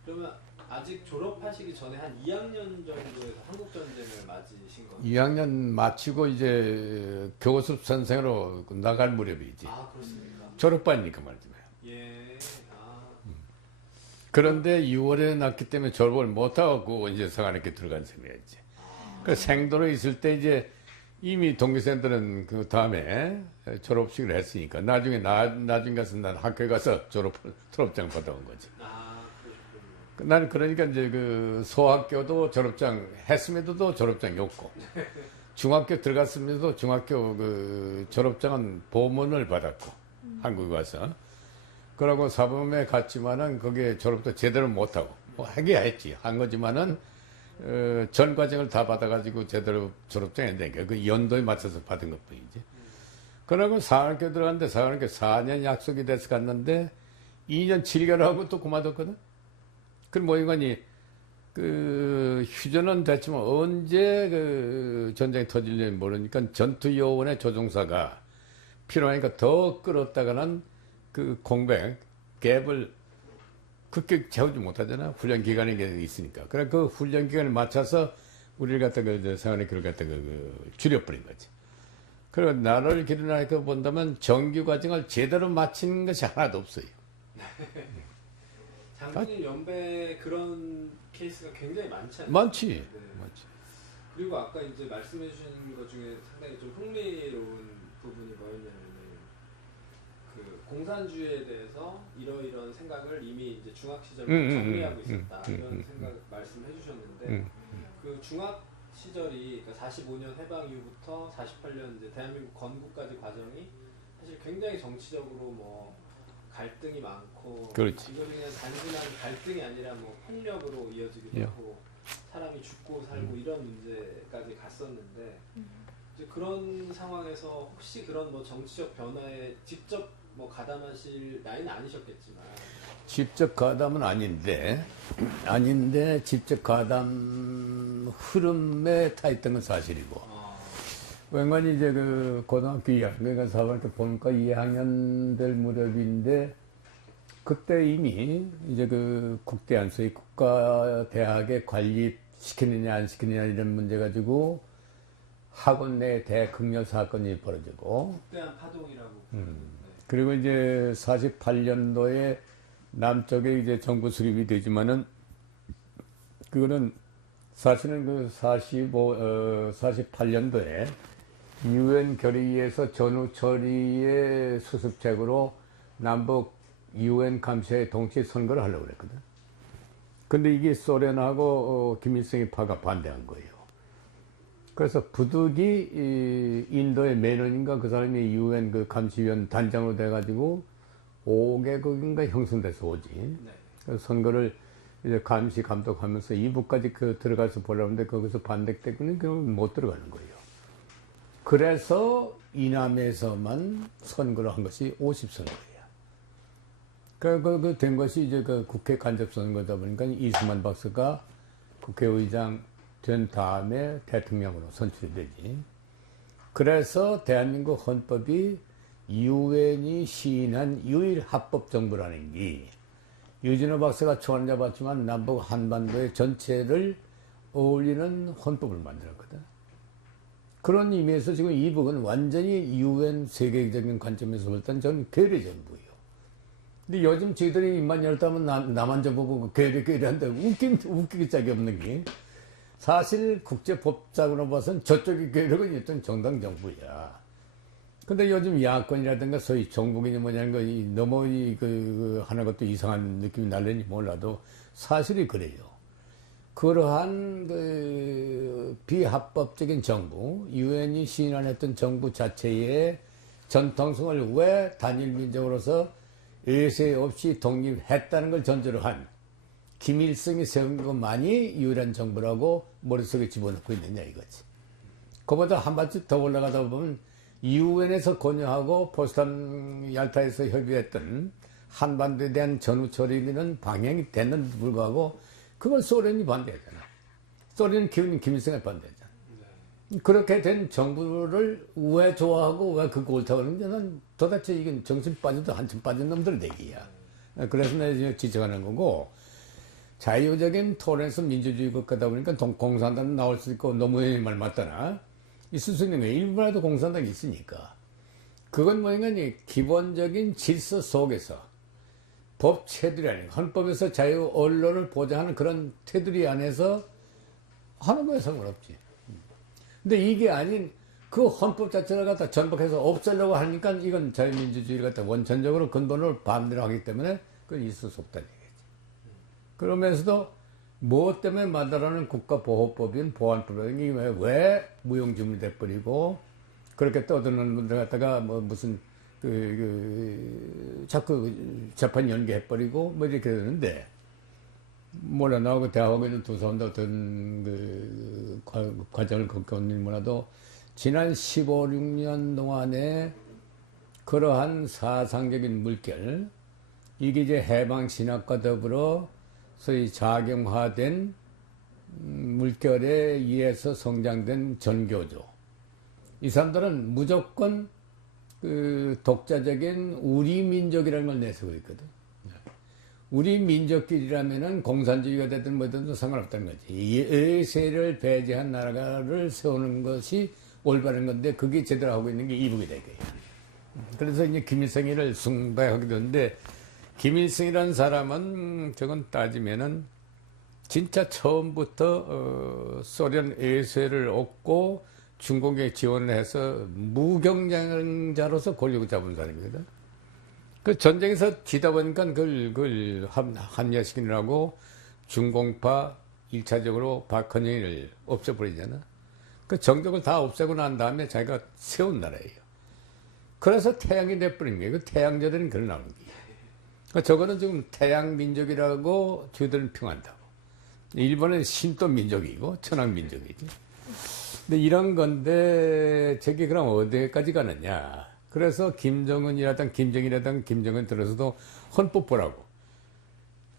그러면 아직 졸업하시기 전에 한 2학년 정도에서 한국전쟁을 맞으신 거예요? 2학년 마치고 이제 교습 선생으로 나갈 무렵이지. 아 그렇습니까? 졸업반이니까 말이지. 예. 아. 그런데 6월에 났기 때문에 졸업을 못하고 이제 사관학교 들어간 셈이었지. 그 생도로 있을 때 이제 이미 동기생들은 그 다음에 졸업식을 했으니까 나중에 가서 난 학교에 가서 졸업장 받아온 거지. 아 그러셨군요. 나는 그러니까 이제 그 소학교도 졸업장 했음에도 졸업장이 없고 중학교 들어갔음에도 중학교 그 졸업장은 보문을 받았고 한국에 와서 그러고 사범에 갔지만은 거기에 졸업도 제대로 못하고 뭐 하기야 했지 한 거지만은 전 과정을 다 받아가지고 제대로 졸업장이 안 되니까 그 연도에 맞춰서 받은 것뿐이지. 그러고 사관학교 들어갔는데 사관학교 4년 약속이 돼서 갔는데 2년 7개월 하고 또 그만뒀거든. 그럼 뭐 이거니 그 휴전은 됐지만 언제 그 전쟁이 터질지 모르니까 전투요원의 조종사가 필요하니까 더 끌었다가는 그 공백 갭을 그렇게 채우지 못하잖아. 훈련 기간이 있으니까. 그래 그 훈련 기간에 맞춰서 우리를 갖다 그 사관학교를 갖다 그 줄여버린 거지. 그리고 나를 기준하니까 본다면 정규 과정을 제대로 마친 것이 하나도 없어요. 장군님 연배 그런 케이스가 굉장히 많지 않나요? 많지. 네. 많지. 그리고 아까 이제 말씀해 주신 것 중에 상당히 좀 흥미로운 부분이 뭐였냐면은 그 공산주의에 대해서 이러이러한 생각을 이미 이제 중학 시절부터 정리하고 있었다 이런 생각 말씀해 주셨는데 그 중학 시절이 그러니까 45년 해방 이후부터 48년 이제 대한민국 건국까지 과정이 사실 굉장히 정치적으로 뭐 갈등이 많고 그렇지. 이거는 그냥 단순한 갈등이 아니라 뭐 폭력으로 이어지기도 예. 하고 사람이 죽고 살고 이런 문제까지 갔었는데 이제 그런 상황에서 혹시 그런 뭐 정치적 변화에 직접 뭐 가담하실 나이는 아니셨겠지만 직접 가담은 아닌데 직접 가담 흐름에 타 있던 건 사실이고 웬간히 이제 그 고등학교 2학년 그러니까 사관학교 본과 2학년 될 무렵인데 그때 이미 이제 그 국대안소의 국가대학에 관립시키느냐 안 시키느냐 이런 문제 가지고 학원 내 대극렬 사건이 벌어지고 국대한 파동이라고 그리고 이제 48년도에 남쪽에 이제 정부 수립이 되지만은 그거는 사실은 그 48년도에 유엔 결의에서 전후 처리의 수습책으로 남북 유엔 감시회 동시 선거를 하려고 그랬거든. 근데 이게 소련하고 김일성이 파가 반대한 거예요. 그래서 부득이 인도의 매너인가 그 사람이 유엔 그 감시위원 단장으로 돼가지고 5개국인가 형성돼서 오지. 네. 그래서 선거를 이제 감시 감독하면서 2부까지 그 들어가서 보려는데 거기서 반대 때문에 못 들어가는 거예요. 그래서 이남에서만 선거를 한 것이 50선거예요. 그 된 것이 이제 그 국회 간접 선거다 보니까 이수만 박사가 국회의장 된 다음에 대통령으로 선출이 되지. 그래서 대한민국 헌법이 유엔이 시인한 유일 합법 정부라는 게 유진호 박사가 총알 잡았지만 남북 한반도의 전체를 어울리는 헌법을 만들었거든. 그런 의미에서 지금 이 북은 완전히 유엔 세계적인 관점에서 볼 때는 저는 괴뢰 정부예요. 근데 요즘 저희들이 입만 열다면 남한 정부 보고 괴뢰한데 웃기기 짝이 없는 게 사실 국제법적으로 봐서는 저쪽이 괴뢰고 이쪽 정당 정부야. 근데 요즘 야권이라든가 소위 정부기니 뭐냐는 거 너무 하는 것도 이상한 느낌이 날려니 몰라도 사실이 그래요. 그러한 그 비합법적인 정부, 유엔이 시인했던 정부 자체의 전통성을 왜 단일 민족으로서 의세 없이 독립했다는 걸 전제로 한 김일성이 세운 것만이 유일한 정부라고 머릿속에 집어넣고 있느냐 이거지. 그보다 한 발짝 더 올라가다 보면 유엔에서 권유하고 포스탄 얄타에서 협의했던 한반도에 대한 전후 처리는 방향이 됐는데도 불구하고 그걸 소련이 반대했잖아. 소련은 김일성이 반대했잖아. 그렇게 된 정부를 왜 좋아하고 왜 그거 옳다고 하는지 난 도대체 이건 정신 빠져도 한참 빠진 놈들 얘기야. 그래서 내가 지적하는 거고, 자유적인 토론에서 민주주의 국가다 보니까 공산당은 나올 수 있고 노무현이 말 맞다나 있을 수 있는 거야. 일본에도 공산당이 있으니까. 그건 뭐냐면 기본적인 질서 속에서 법 테두리 아니고 헌법에서 자유 언론을 보장하는 그런 테두리 안에서 하는 거에 상관없지. 근데 이게 아닌 그 헌법 자체를 갖다 전복해서 없애려고 하니까 이건 자유민주주의를 갖다 원천적으로 근본으로 반대로 하기 때문에 그건 있을 수 없다는 얘기지. 그러면서도 무엇 때문에 만들어낸 국가보호법인 보안법이 왜 무용지물이 돼버리고 그렇게 떠드는 분들 갖다가 뭐 무슨 자꾸 재판 연기해버리고 뭐 이렇게 되는데, 몰라 나하고 대학에 있는 두 사람도 어떤 과정을 겪은 일문화도 지난 15, 16년 동안에 그러한 사상적인 물결, 이게 이제 해방신학과 더불어 소위 작용화된 물결에 의해서 성장된 전교조. 이 사람들은 무조건 그 독자적인 우리 민족이라는 걸 내세우고 있거든. 우리 민족끼리라면은 공산주의가 되든 뭐든 상관없다는 거지. 이 의세를 배제한 나라를 세우는 것이 올바른 건데 그게 제대로 하고 있는 게 이북이 될 거예요. 그래서 이제 김일성이를 숭배하게 되는데, 김일성이라는 사람은 저건 따지면은 진짜 처음부터 소련 의세를 얻고 중공에 지원을 해서 무경쟁자로서 권력을 잡은 사람이거든. 그 전쟁에서 지다 보니까 그걸 합리화시키느라고 중공파 1차적으로 박헌영을 없애버리잖아. 그 정적을 다 없애고 난 다음에 자기가 세운 나라예요. 그래서 태양이 돼버린 거예요. 그 태양절에는 그걸 나오는 거예요. 그러니까 저거는 지금 태양민족이라고 저희들은 평한다고. 일본은 신도민족이고 천황민족이지. 근데 이런 건데 저게 그럼 어디까지 가느냐. 그래서 김정은이라든 김정은 들어서도 헌법 보라고.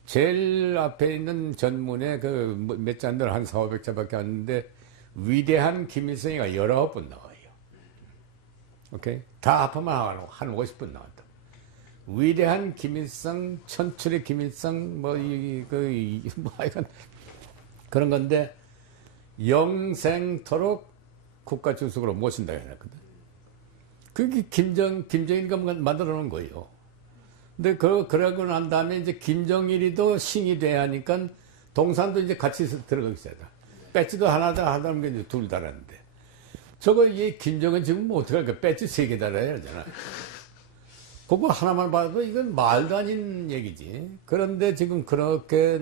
제일 앞에 있는 전문에 그 몇 잔들 한 400~500자밖에 안 되는데 위대한 김일성이가 19번 나와요. 오케이? 다 합하면 한 50번 나왔다. 위대한 김일성, 천출의 김일성, 하여간 그런 건데 영생토록 국가 주석으로 모신다 해놨거든. 그게 김정일이가 만들어 놓은 거예요. 근데 그러고 난 다음에 이제 김정일이도 신이 돼야 하니까 동산도 이제 같이 들어가기 시작하다. 배지도 하나다 하다는 게 이제 둘 달았는데. 저거 이 김정은 지금 뭐 어떡할까? 배지 3개 달아야 하잖아. 그거 하나만 봐도 이건 말도 아닌 얘기지. 그런데 지금 그렇게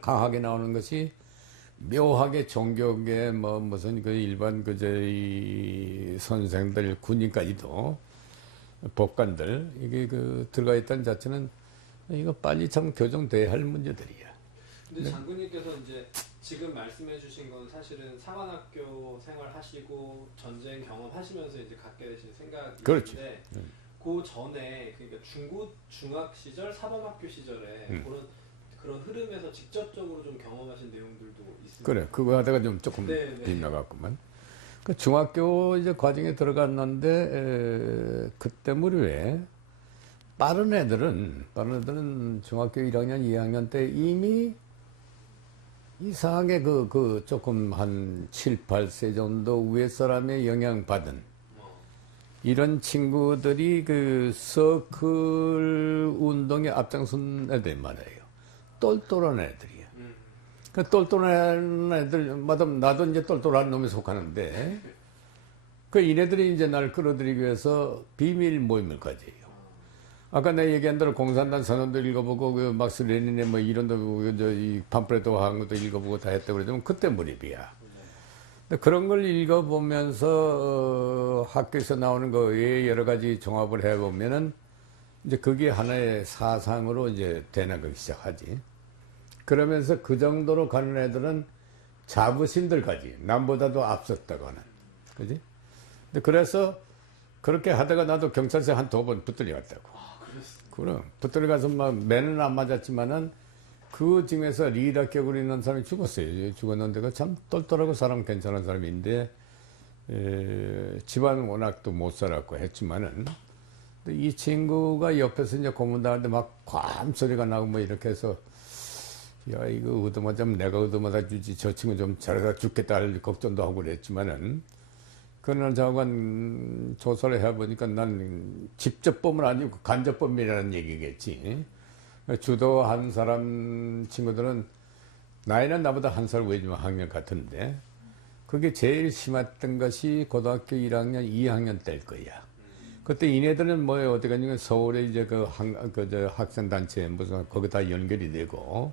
강하게 나오는 것이 묘하게 종교계 무슨 그 일반 이 선생들, 군인까지도 법관들 이게 들어가 있다는 자체는 이거 빨리 참 교정돼야 할 문제들이야. 근데 장군님께서 이제 지금 말씀해주신 건 사실은 사관학교 생활하시고 전쟁 경험하시면서 이제 갖게 되신 생각인데, 그렇지. 그 전에 그러니까 중학 시절 사범학교 시절에 그런 흐름에서 직접적으로 좀 경험하신 내용들도 있습니다. 그래, 그거 하다가 좀 조금 빗나갔구만. 그 중학교 이제 과정에 들어갔는데 그때 무렵에 빠른 애들은 중학교 1학년, 2학년 때 이미 이상하게 조금 한 7, 8세 정도 위에 사람의 영향받은 이런 친구들이 그 서클 운동에 앞장선 애들이 많아요. 똘똘한 애들이야. 그 똘똘한 애들마다 나도 이제 똘똘한 놈에 속하는데, 그 이네들이 이제 날 끌어들이기 위해서 비밀 모임을 가져요. 아까 내가 얘기한 대로 공산당 선언도 읽어보고, 그 막스 레닌의 뭐 이론도, 이 팜플렛도 한 것도 읽어보고 다 했다고 그러지만 그때 무렵이야. 근데 그런 걸 읽어보면서 학교에서 나오는 거에 여러 가지 종합을 해보면은 이제 그게 하나의 사상으로 이제 돼나가기 시작하지. 그러면서 그 정도로 가는 애들은 자부심들까지 남보다도 앞섰다거나, 그지? 근데 그래서 그렇게 하다가 나도 경찰서에 한 2번 붙들려 갔다고. 그럼 붙들려 가서 막 매는 안 맞았지만은 그 중에서 리더격으로 있는 사람이 죽었어요. 죽었는데 그 참 똘똘하고 사람 괜찮은 사람인데 집안은 워낙 또 못 살았고 했지만은 이 친구가 옆에서 이제 고문당하는데 막 괌 소리가 나고 뭐 이렇게 해서 야 이거 얻어맞으면 내가 얻어맞아 주지 저 친구 좀 잘해서 죽겠다 할 걱정도 하고 그랬지만은 그날 장관 조사를 해보니까 난 직접범은 아니고 간접범이라는 얘기겠지. 주도한 사람 친구들은 나이는 나보다 한 살 외지만 학년 같은데 그게 제일 심했던 것이 고등학교 1학년, 2학년 때일 거야. 그때 이네들은 뭐 어디 가냐면 서울에 이제 저 학생단체 무슨 거기 다 연결이 되고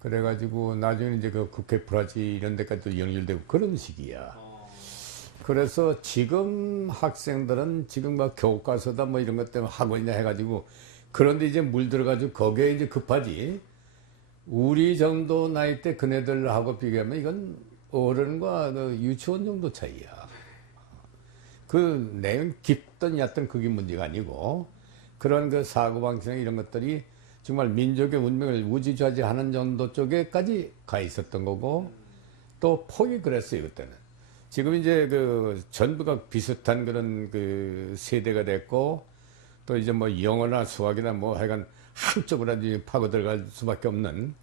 그래가지고 나중에 이제 그 국회 브라질 이런 데까지도 연결되고 그런 시기야. 그래서 지금 학생들은 지금 막 교과서다 뭐 이런 것 때문에 학원이나 해가지고 그런데 이제 물들어가지고 거기에 이제 급하지. 우리 정도 나이 때 그네들하고 비교하면 이건 어른과 그 유치원 정도 차이야. 그 내용 깊든 얕든 그게 문제가 아니고 그런 그 사고방식이나 이런 것들이 정말 민족의 운명을 우지좌지하는 정도 쪽에까지 가 있었던 거고 또 폭이 그랬어요 그때는. 지금 이제 그 전부가 비슷한 그런 그 세대가 됐고 또 이제 뭐 영어나 수학이나 뭐 하여간 한쪽으로 이제 파고 들어갈 수밖에 없는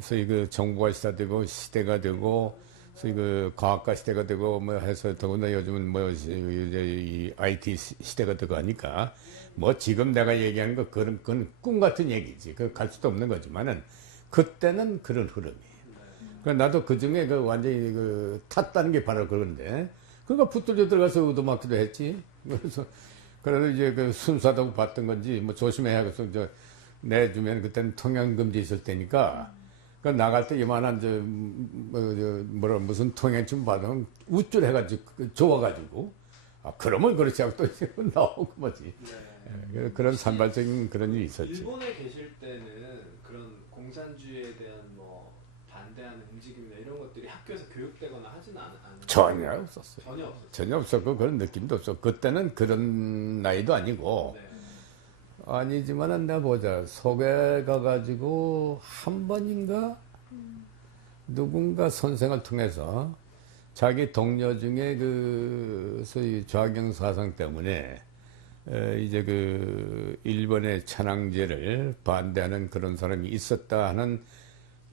소위 그 정보화 시대가 되고 소위 그 과학과 시대가 되고 뭐 해서 더구나 요즘은 뭐 이제 이 IT 시대가 되고 하니까 뭐 지금 내가 얘기하는 거 그건 꿈 같은 얘기지. 그 갈 수도 없는 거지만은 그때는 그런 흐름이. 나도 그 중에 그 완전히 그 탔다는 게 바로 그건데, 그러니까 붙들려 들어가서 얻어맞기도 했지. 그래서 이제 그 순수하다고 봤던 건지, 뭐 조심해야 해서 내주면 그때는 통행금지 있을 때니까, 그 나갈 때 이만한 무슨 통행증 받으면 우쭐해가지고, 좋아가지고, 그러면 그렇지 하고 또 이제 나오고 뭐지. 네. 그런 산발적인 그런 일이 있었지. 일본에 계실 때는 그런 공산주의에 대한 뭐, 반대하는 움직임이나 이런 것들이 학교에서 교육되거나 하진 않아요? 전혀 없었어요. 전혀 없었어요. 전혀 없었고 그런 느낌도 없었고 그때는 그런 나이도 아니고 네. 아니지만은 내가 보자 서울에 가가지고 한 번인가 누군가 선생을 통해서 자기 동료 중에 그 소위 좌경 사상 때문에 이제 그 일본의 천황제를 반대하는 그런 사람이 있었다 하는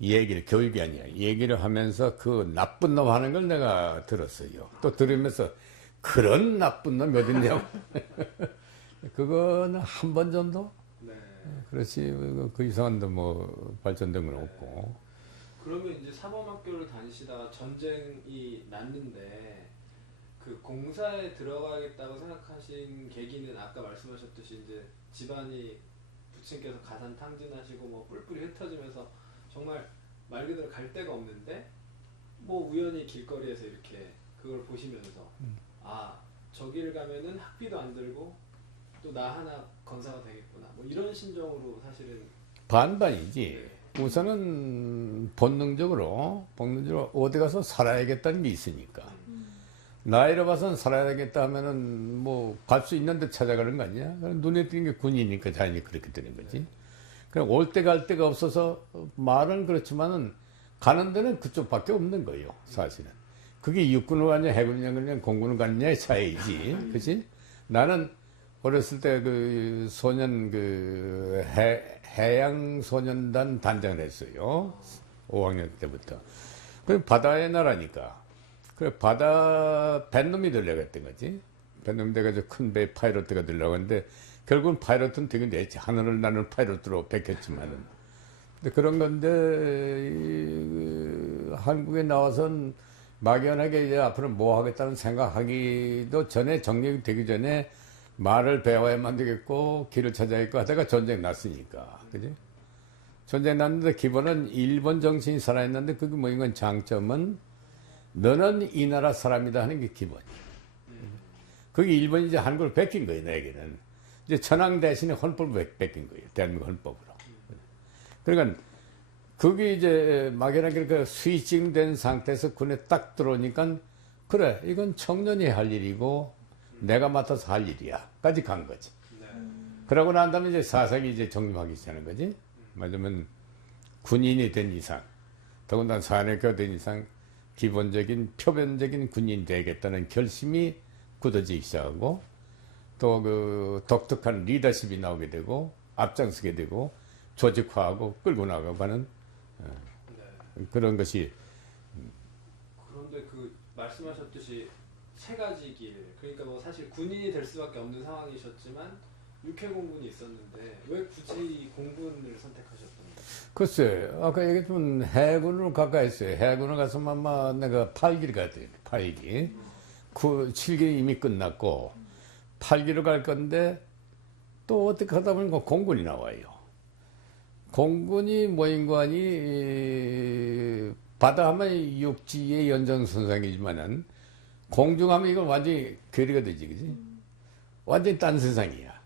얘기를, 교육이 아니야. 얘기를 하면서 그 나쁜 놈 하는 걸 내가 들었어요. 또 들으면서 그런 나쁜 놈 몇 있냐고. 그거는 한 번 정도? 네. 그렇지. 그 이상한데 뭐 발전된 건 없고. 그러면 이제 사범학교를 다니시다가 전쟁이 났는데 그 공사에 들어가겠다고 생각하신 계기는 아까 말씀하셨듯이 이제 집안이 부친께서 가산 탕진하시고 뭐 뿔뿔이 흩어지면서 정말 말 그대로 갈 데가 없는데 뭐 우연히 길거리에서 이렇게 그걸 보시면서 아 저기를 가면은 학비도 안 들고 또 나 하나 건사가 되겠구나 뭐 이런 심정으로 사실은 반반이지. 네. 우선은 본능적으로 어디 가서 살아야겠다는 게 있으니까. 나이를 봐서는 살아야겠다 하면은 뭐 갈 수 있는 데 찾아가는 거 아니야? 눈에 띄는 게 군이니까 자연히 그렇게 되는 거지. 그냥 올 때 갈 데가 없어서 말은 그렇지만은 가는 데는 그쪽밖에 없는 거예요, 사실은. 그게 육군을 가냐, 해군을 가냐, 공군을 가느냐의 차이지. 그치? 나는 어렸을 때 그 소년 그 해양소년단 단장을 했어요. 5학년 때부터. 그 바다의 나라니까. 그 바다 뱃놈이 되려고 했던 거지. 뱃놈이 돼가지고 큰 배 파이로트가 되려고 했는데 결국은 파이로트는 되긴 됐지. 하늘을 나는 파이로트로 베꼈지만은. 근데 그런 건데, 한국에 나와선 막연하게 이제 앞으로 뭐 하겠다는 생각하기도 전에 정립이 되기 전에 말을 배워야만 되겠고, 길을 찾아야겠고 하다가 전쟁 났으니까. 그지? 전쟁 났는데 기본은 일본 정신이 살아있는데 그게 뭐 이건 장점은 너는 이 나라 사람이다 하는 게 기본이야. 그게 일본이 이제 한국을 베낀 거예요, 내게는. 이제 천황 대신에 헌법을 뺏긴 거예요. 대한민국 헌법으로. 그러니까 그게 이제 막연하게 그 스위칭된 상태에서 군에 딱 들어오니까 그래 이건 청년이 할 일이고 내가 맡아서 할 일이야까지 간 거지. 네. 그러고 난 다음에 이제 사상이 이제 정립하기 시작하는 거지. 말하자면 군인이 된 이상, 더군다나 사관학교가 된 이상 기본적인 표면적인 군인이 되겠다는 결심이 굳어지기 시작하고 또 그 독특한 리더십이 나오게 되고 앞장서게 되고 조직화하고 끌고 나가고 하는 네. 그런 것이. 그런데 그 말씀하셨듯이 세 가지 길, 그러니까 뭐 사실 군인이 될 수밖에 없는 상황이셨지만 육해공군이 있었는데 왜 굳이 공군을 선택하셨던 거예요? 글쎄, 아까 얘기했지만 해군으로 가까이 했어요. 해군을 가서 아마 내가 8기를 가야 돼. 8기. 7기 이미 끝났고 8기로 갈 건데 또 어떻게 하다 보니까 공군이 나와요. 공군이 뭐인관이 바다 하면 육지의 연장선상이지만은 공중하면 이건 완전히 괴리가 되지, 그지? 완전히 딴 세상이야.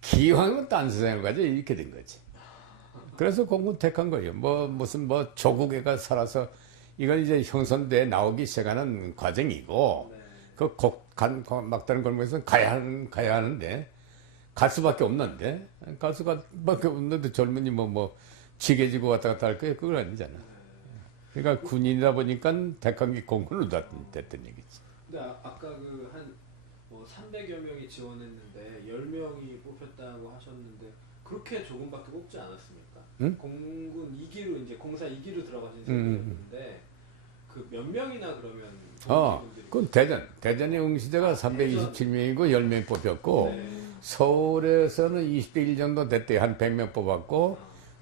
기왕은 딴 세상을 가지 이렇게 된 거지. 그래서 공군 택한 거예요. 무슨 조국애가 살아서 이건 이제 형성돼 나오기 시작하는 과정이고 네. 막다른 골목에서 가야 하는데 갈 수밖에 없는데 갈 수밖에 없는데 젊은이 지게지고 왔다 갔다 할 거예요. 그건 아니잖아. 그러니까 군인이다 보니까 택한 게 공군으로 됐던 얘기지. 근데 아까 그 한 300여 명이 지원했는데 10명이 뽑혔다고 하셨는데 그렇게 조금밖에 뽑지 않았습니까? 응? 공군 2기로 이제 공사 2기로 들어가신 분인데 그 몇 명이나 그러면 분들이 그건 대전의 응시자가 327명이고 10명 뽑혔고 네. 서울에서는 20대 1 정도 됐대. 한 100명 뽑았고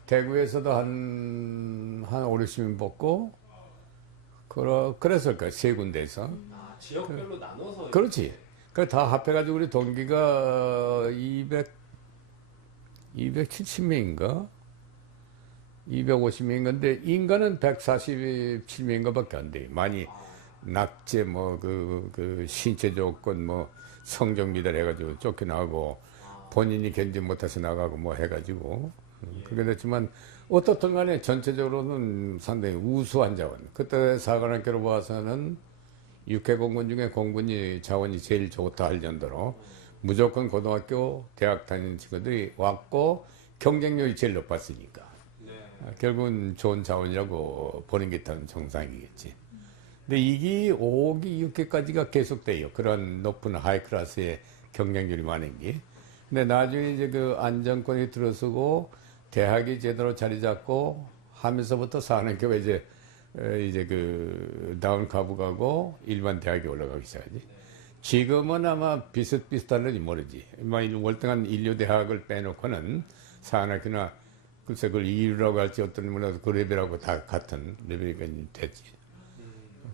대구에서도 한 5, 60명 뽑고 그랬을 거야. 세 군데에서. 지역별로 나눠서 그렇지. 그 다 합해가지고 우리 동기가 270명인가? 250명인 건데, 인간은 147명인가 밖에 안 돼. 많이, 낙제, 신체 조건, 성적 미달해가지고 쫓겨나고, 본인이 견디 못해서 나가고 해가지고. 그렇게 됐지만, 어떻든 간에 전체적으로는 상당히 우수한 자원. 그때 사관학교로 봐서는 육해공군 중에 공군이 자원이 제일 좋다 할 정도로 무조건 고등학교, 대학 다니는 친구들이 왔고 경쟁력이 제일 높았으니까 네. 결국은 좋은 자원이라고 보는 게 더 정상이겠지. 근데 2기, 5기, 6기까지가 계속돼요. 그런 높은 하이클래스의 경쟁률이 많은 게. 근데 나중에 이제 그 안정권이 들어서고 대학이 제대로 자리 잡고 하면서부터 사관학교가 이제 다운 가부가고 일반 대학에 올라가기 시작하지. 지금은 아마 비슷비슷한지 모르지. 월등한 인류 대학을 빼놓고는 사관학교나 글쎄 그걸 2유라고 할지 어떤 분야도 그 레벨하고 다 같은 레벨이 됐지.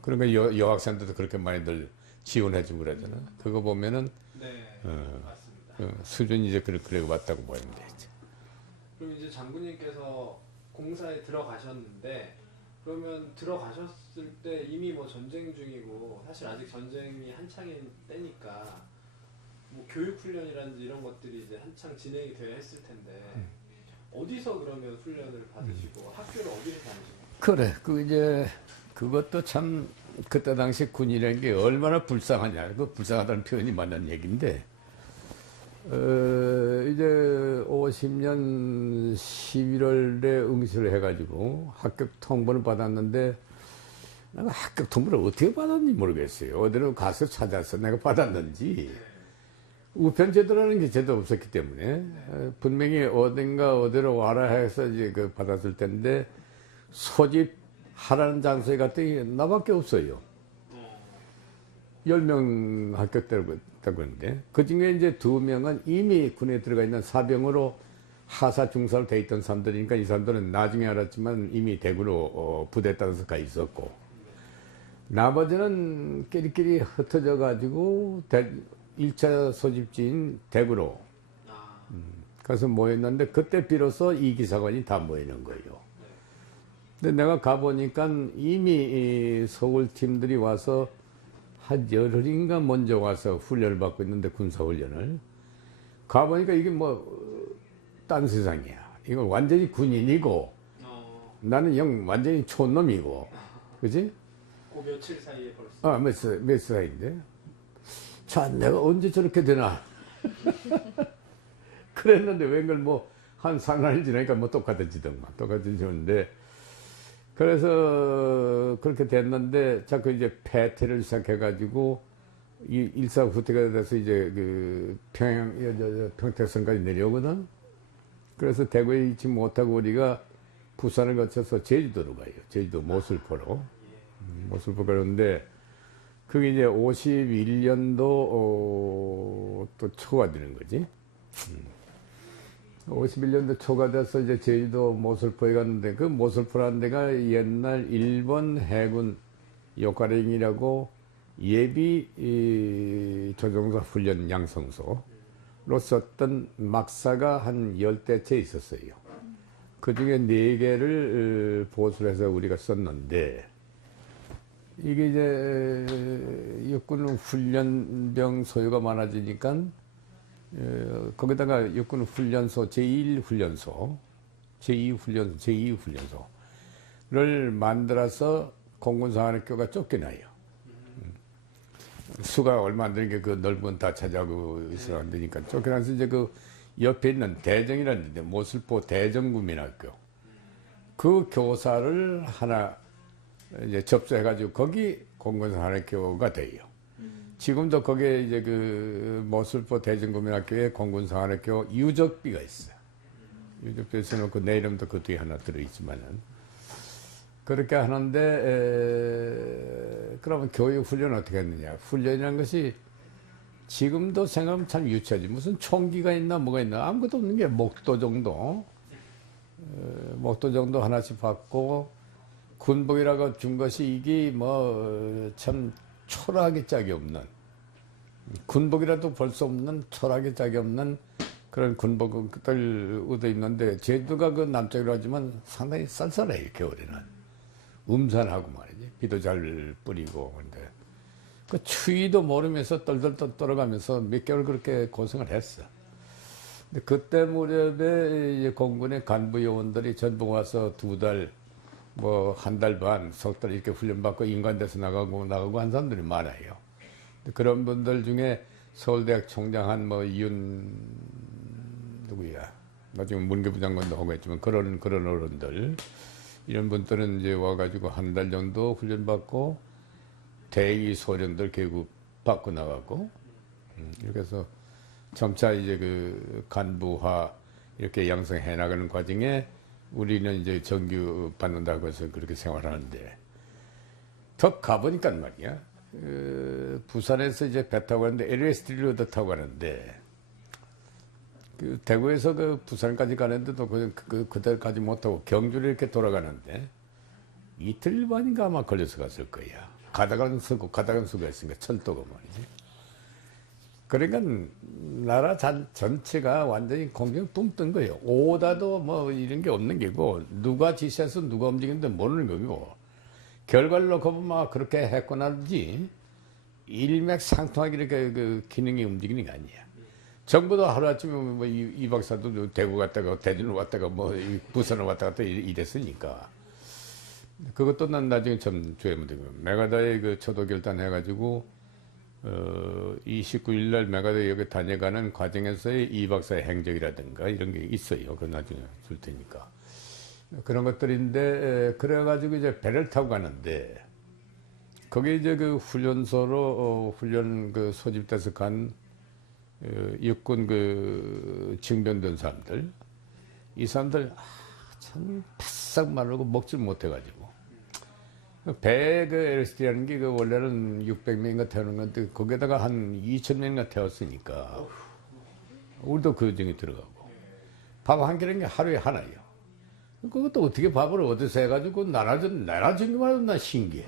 그러니까 여학생들도 그렇게 많이들 지원해주고 그러잖아. 그거 보면은 네. 맞습니다. 수준이 이제 그래 왔다고 보면 되지. 그럼 이제 장군님께서 공사에 들어가셨는데 그러면 들어가셨을 때 이미 전쟁 중이고 사실 아직 전쟁이 한창인 때니까 교육 훈련이라든지 이런 것들이 이제 한창 진행이 되어 했을 텐데 어디서 그러면 훈련을 받으시고 학교를 어디서 다니시나요? 그래, 그것도 참 그때 당시 군이라는 게 얼마나 불쌍하냐. 그 불쌍하다는 표현이 맞는 얘기인데, 이제 50년 11월에 응시를 해가지고 합격 통보를 받았는데, 내가 합격 통보를 어떻게 받았는지 모르겠어요. 어디로 가서 찾아서 내가 받았는지. 우편 제도라는 게 제도 없었기 때문에, 분명히 어디로 와라 해서 이제 받았을 텐데, 소집하라는 장소에 갔더니 나밖에 없어요. 10명 합격되고 했는데, 그 중에 이제 2명은 이미 군에 들어가 있는 사병으로 하사 중사로 돼 있던 사람들이니까 이 사람들은 나중에 알았지만 이미 대구로 부대에 따라서 가 있었고, 나머지는 끼리끼리 흩어져 가지고 1차 소집지인 대구로 가서 모였는데, 그때 비로소 이 기사관이 다 모이는 거예요. 근데 내가 가보니까 이미 서울 팀들이 와서 한 열흘인가 먼저 와서 훈련을 받고 있는데, 군사훈련을. 가보니까 이게 뭐 딴 세상이야. 이거 완전히 군인이고 나는 영 완전히 촌놈이고, 그지? 그 며칠 사이에 벌써. 몇 살인데? 자, 내가 언제 저렇게 되나? 그랬는데 웬걸 뭐 한 3날 지나니까 뭐 똑같아지더만. 똑같아지는데, 그래서 그렇게 됐는데 자꾸 이제 패퇴를 시작해가지고 일사후퇴가 돼서 이제 그 평택선까지 내려오거든. 그래서 대구에 있지 못하고 우리가 부산을 거쳐서 제주도로 가요. 제주도 모슬포로. 모슬포 가는데 그게 이제 51년도 또 초가 되는 거지. 51년도 초가 돼서 이제 제주도 모슬포에 갔는데 그 모슬포라는 데가 옛날 일본 해군 요카랭이라고 예비 조종사 훈련 양성소로 썼던 막사가 한 10대째 있었어요. 그 중에 4개를 보수를 해서 우리가 썼는데, 이게 이제 육군 훈련병 소요가 많아지니까 거기다가 육군 훈련소 제1훈련소, 제2훈련소를 만들어서 공군사관학교가 쫓겨나요. 수가 얼마 안 되는 게 그 넓은 다 차지하고 있어 안 되니까 쫓겨나서 이제 그 옆에 있는 대정이라는 데 모슬포 대정국민학교 그 교사를 하나 이제 접수해가지고 거기 공군사관학교가 돼요. 지금도 거기에 이제 그 모슬포 대정국민학교에 공군사관학교 유적비가 있어요. 유적비에 써놓고 내 이름도 그 뒤에 하나 들어있지만은 그렇게 하는데 그러면 교육 훈련 어떻게 했느냐? 훈련이라는 것이 지금도 생각하면 참 유치하지. 무슨 총기가 있나 뭐가 있나 아무것도 없는 게 목도 정도 하나씩 받고 군복이라고 준 것이 이게 뭐 참 초라하게 짝이 없는 군복이라도 볼 수 없는 초라하게 짝이 없는 그런 군복들 얻어 있는데 제주도가 그 남쪽이라 하지만 상당히 쌀쌀해요. 겨울에는. 음산하고 말이지. 비도 잘 뿌리고. 근데 그 추위도 모르면서 떨떨 떨어가면서 몇 개월 그렇게 고생을 했어. 근데 그때 무렵에 이제 공군의 간부 요원들이 전부 와서 2달, 뭐 1달 반, 석 달 이렇게 훈련받고 인간돼서 나가고 한 사람들이 많아요. 그런 분들 중에 서울대학 총장 뭐 누구야? 나중에 문교부 장관도 하고 했지만 그런 어른들. 이런 분들은 이제 와가지고 1달 정도 훈련받고 대위 소령들 교육 받고 나가고 이렇게 해서 점차 이제 그 간부화 이렇게 양성해 나가는 과정에 우리는 이제 정규 받는다고 해서 그렇게 생활하는데 더 가보니까 말이야. 부산에서 이제 배 타고 가는데 LST를 얻어 타고 가는데 그 대구에서 그 부산까지 가는데도 그때까지 못하고 경주를 이렇게 돌아가는데 이틀 반인가 아마 걸려서 갔을 거야. 가다가는 쓰고 했으니까 철도가 말이지. 그러니까 나라 전체가 완전히 공중에 붕 뜬 거예요. 오다도 뭐 이런 게 없는 게고 누가 지시해서 누가 움직이는데 모르는 거고 결과를 놓고 보면 막 그렇게 했구나지 일맥상통하게 이렇게 그 기능이 움직이는 게 아니야. 정부도 하루아침에 뭐 이 박사도 대구 갔다가 대전으로 왔다가 뭐 부산으로 왔다 갔다 이랬으니까. 그것도 난 나중에 좀 조회하면 되고. 메가다에 그 초도 결단해가지고, 29일 날 메가다 여기 다녀가는 과정에서의 이 박사의 행적이라든가 이런 게 있어요. 그 나중에 줄 테니까. 그런 것들인데, 그래가지고 이제 배를 타고 가는데, 거기 이제 그 훈련소로, 훈련 그 소집돼서 간 육군 그 징병된 사람들 이 사람들 참 바싹 마르고 먹질 못해가지고 배에 그 LST라는 게 그 원래는 600명인가 태우는 건데 거기에다가 한 2,000명인가 태웠으니까 우리도 그 중에 들어가고 밥 한 끼라는 게 하루에 하나요. 그것도 어떻게 밥을 어디서 해가지고 나라 전기만 해도 나 신기해.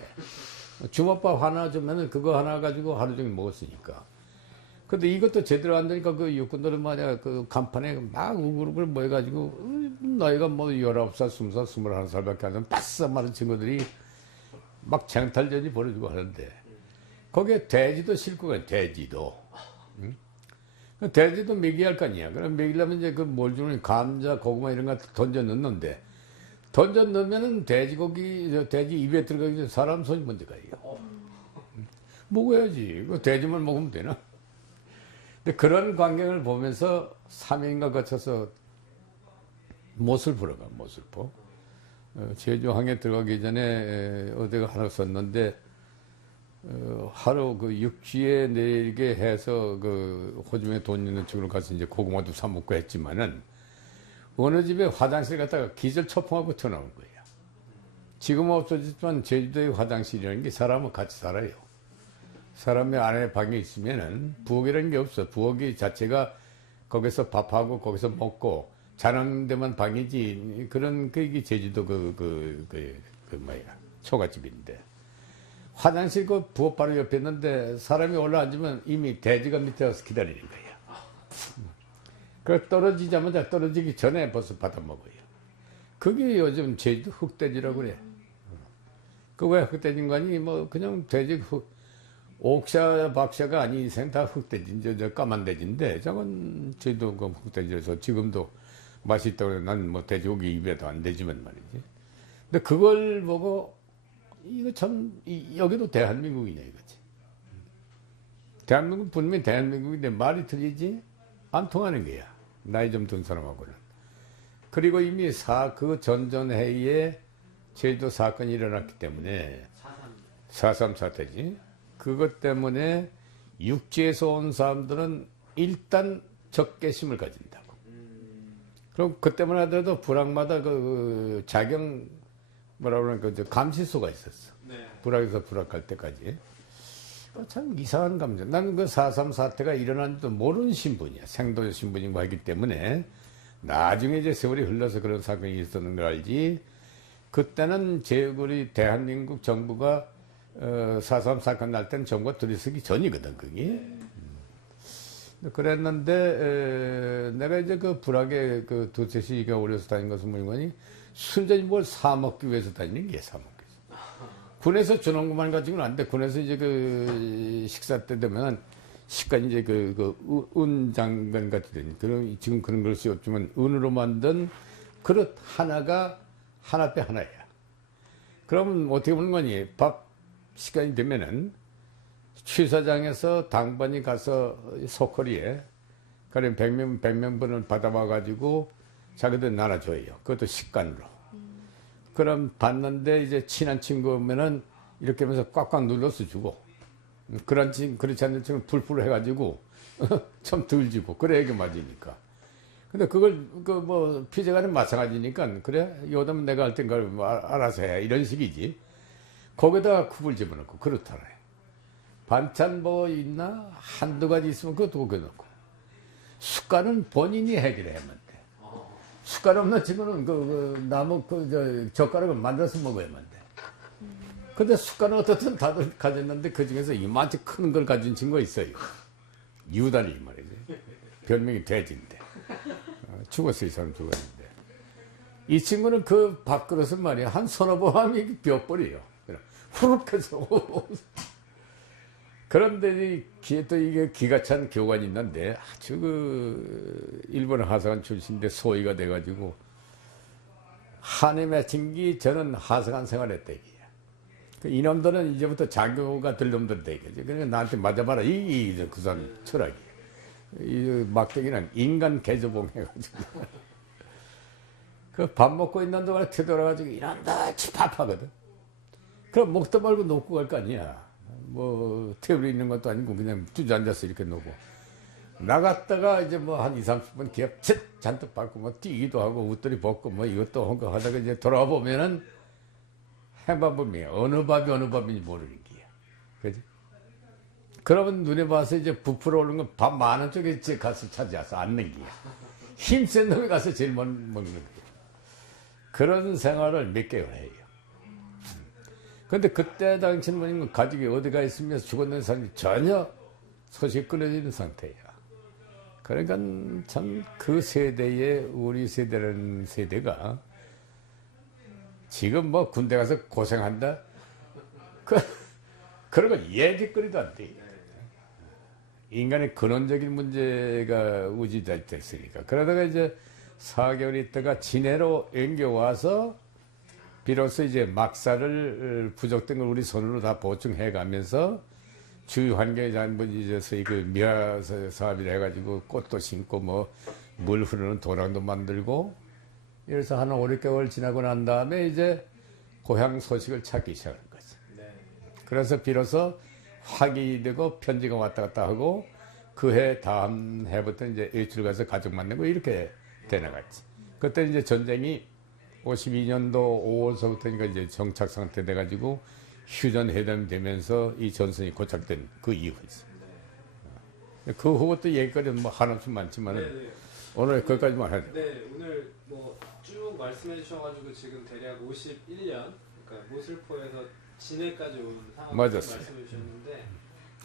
주먹밥 하나 주면은 그거 하나 가지고 하루 종일 먹었으니까. 근데 이것도 제대로 안 되니까 그 육군들은 말이야, 그 간판에 막 우글우글 모여가지고, 나이가 뭐 19살, 20살, 21살밖에 안 되는 바싹 마른 친구들이 막 쟁탈전이 벌어지고 하는데, 거기에 돼지도 싣고 가요, 돼지도. 응? 돼지도 먹여야 할 거 아니야. 그럼 먹이려면 이제 그 뭘 주는 감자, 고구마 이런 거 던져 넣는데 던져 넣으면은 돼지 입에 들어가기 전에 사람 손이 먼저 가요. 먹어야지. 그 돼지만 먹으면 되나? 근데 그런 광경을 보면서 3일인가 거쳐서 못을 가, 못을포. 제주항에 들어가기 전에 어디가 하나 썼는데 하루 그 육지에 내리게 해서 그 호주에 돈 있는 쪽으로 가서 이제 고구마도 사 먹고 했지만은 어느 집에 화장실 갔다가 기절 초풍하고 튀어나온 거예요. 지금은 없어졌지만 제주도의 화장실이라는 게 사람은 같이 살아요. 사람의 안에 방에 있으면은 부엌이라는 게 없어. 부엌이 자체가 거기서 밥하고 거기서 먹고 자는 데만 방이지. 그런 그게 제주도 초가집인데 화장실 그 부엌 바로 옆에 있는데 사람이 올라앉으면 이미 돼지가 밑에 와서 기다리는 거야. 그 떨어지자마자 떨어지기 전에 벌써 받아 먹어요. 그게 요즘 제주도 흑돼지라고 그래. 그 왜 흑돼지인 아니 뭐 그냥 돼지 옥샤 박샤가 아닌 이상 다 흑돼지, 저 까만 돼지인데 저건 제주도 그 흑돼지라서 지금도 맛있다고 그래. 난 뭐 돼지고기 입에도 안 되지만 말이지. 근데 그걸 보고 이거 참 여기도 대한민국이냐 이거지. 대한민국 분명히 대한민국인데 말이 틀리지 안 통하는 거야. 나이 좀 든 사람하고는. 그리고 이미 그 전전해에 제주도 사건이 일어났기 때문에 4.3 사태지. 그것 때문에 육지에서 온 사람들은 일단 적개심을 가진다고. 그럼 그때만 하더라도 불악마다 그 자경 뭐라 그러나 그 감시소가 있었어. 네. 불악에서 불악할 때까지. 참 이상한 감정. 나는 그 4.3 사태가 일어난지도 모르는 신분이야. 생도 신분이고 하기 때문에 나중에 이제 세월이 흘러서 그런 사건이 있었는 걸 알지. 그때는 우리 대한민국 정부가 4.3 사건 날 때는 정부가 들이서기 전이거든, 그게. 그랬는데, 내가 이제 그 불악에 그 두세 시가 올려서 다닌 것은 뭐니, 순전히 뭘 사먹기 위해서 다니는 게 사먹기 위해서. 군에서 주는 것만 가지고는 안 돼. 군에서 이제 그 식사 때 되면 식간 이제 은장관 같이 되니. 지금 그런 것이 없지만 은으로 만든 그릇 하나가 하나 빼 하나야. 그러면 어떻게 보는 거니? 밥 시간이 되면은 취사장에서 당번이 가서 소커리에 그래 100명분을 받아와가지고 자기들 나눠줘요. 그것도 식간으로. 그럼 받는데 이제 친한 친구 오면은 이렇게 하면서 꽉꽉 눌러서 주고 그렇지 않는 친구 풀풀 해가지고 좀 덜 주고 그래 이게 맞으니까. 근데 그걸 뭐 피자가는 마찬가지니까 그래 요즘 내가 할 땐 그걸 알아서 해 이런 식이지. 거기다가 컵을 집어넣고 그렇잖아요. 반찬 뭐 있나 한두 가지 있으면 그것도 거기 넣고 숟갈은 본인이 해결해야만 돼. 숟갈 없는 친구는 나무 젓가락을 만들어서 먹어야만 돼. 근데 숟갈은 어떻든 다들 가졌는데 그 중에서 이만치 큰 걸 가진 친구가 있어요. 유달리 말이지. 별명이 돼지인데. 죽었어요, 이 사람 죽었는데. 이 친구는 그 밥그릇을 말이야 한 서너 번 하면 뼈버려요. 후룩 해서. 그런데 또 이게 기가 찬 교관이 있는데 아주 일본 하사관 출신인데 소위가 돼가지고 한해 맺힌 게 저는 하사관 생활했다 이게야. 이놈들은 이제부터 자교가 들 놈들 되겠지. 그러니까 나한테 맞아봐라. 그 사람 철학이. 이 막대기는 인간 개조봉 해가지고. 그 밥 먹고 있는 동안에 되돌아가지고 이놈들 집합하거든. 그럼 먹다 말고 놓고 갈 거 아니야. 뭐 테이블에 있는 것도 아니고 그냥 주저앉아서 이렇게 놓고 나갔다가 이제 뭐 한 20-30분 기합 잔뜩 받고 뭐 뛰기도 하고 웃돌이 벗고 뭐 이것도 하고 하다가 이제 돌아와 보면은 행방법이야. 어느 밥이 어느 밥인지 모르는 게야. 그지? 그러면 눈에 봐서 이제 부풀어 오는 건 밥 많은 쪽에 가서 차지해서 앉는 게야. 힘센 놈이 가서 제일 먹는 거야. 그런 생활을 몇 개월 해요. 근데 그때 당시는 가족이 어디가 있으면 죽었는 사람이 전혀 소식 끊어지는 상태야. 그러니까 참 그 세대에 우리 세대라는 세대가 지금 뭐 군대 가서 고생한다? 그런 거 예지거리도 안 돼. 인간의 근원적인 문제가 우지됐으니까. 그러다가 이제 4개월 있다가 진해로 옮겨와서 비로소 이제 막사를 부족된 걸 우리 손으로 다 보충해 가면서 주위 환경에 대한 이제 소위 그 미화 사업이라 해가지고 꽃도 심고 뭐 물 흐르는 도랑도 만들고 이래서 한 5, 6개월 지나고 난 다음에 이제 고향 소식을 찾기 시작한 거지. 네. 그래서 비로소 확인이 되고 편지가 왔다 갔다 하고 그 해 다음 해부터 이제 일출 가서 가족 만나고 이렇게 되나갔지. 그때 이제 전쟁이 52년도 5월서부터니까 이제 정착 상태 돼가지고 휴전 회담 되면서 이 전선이 고착된 그 이후였어. 그 후부터 얘기거리는 뭐 한없이 많지만은 네. 오늘 거기까지만 하자. 네, 오늘 뭐 쭉 말씀해 주셔가지고 지금 대략 51년, 그러니까 모슬포에서 진해까지 온 상황을 맞았어요. 말씀해 주셨는데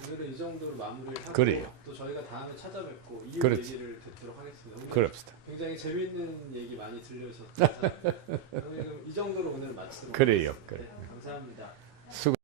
오늘은 이 정도로 마무리를 하고 그래요. 또 저희가 다음에 찾아뵙고 이후 그렇지. 얘기를 듣도록 하겠습니다. 오늘 그럽시다. 굉장히 재미있는 얘기 많이 들려주셔서 감사합니다. 그럼 이 정도로 오늘 마치도록 그래요. 하겠습니다. 그래. 네, 감사합니다. 수고.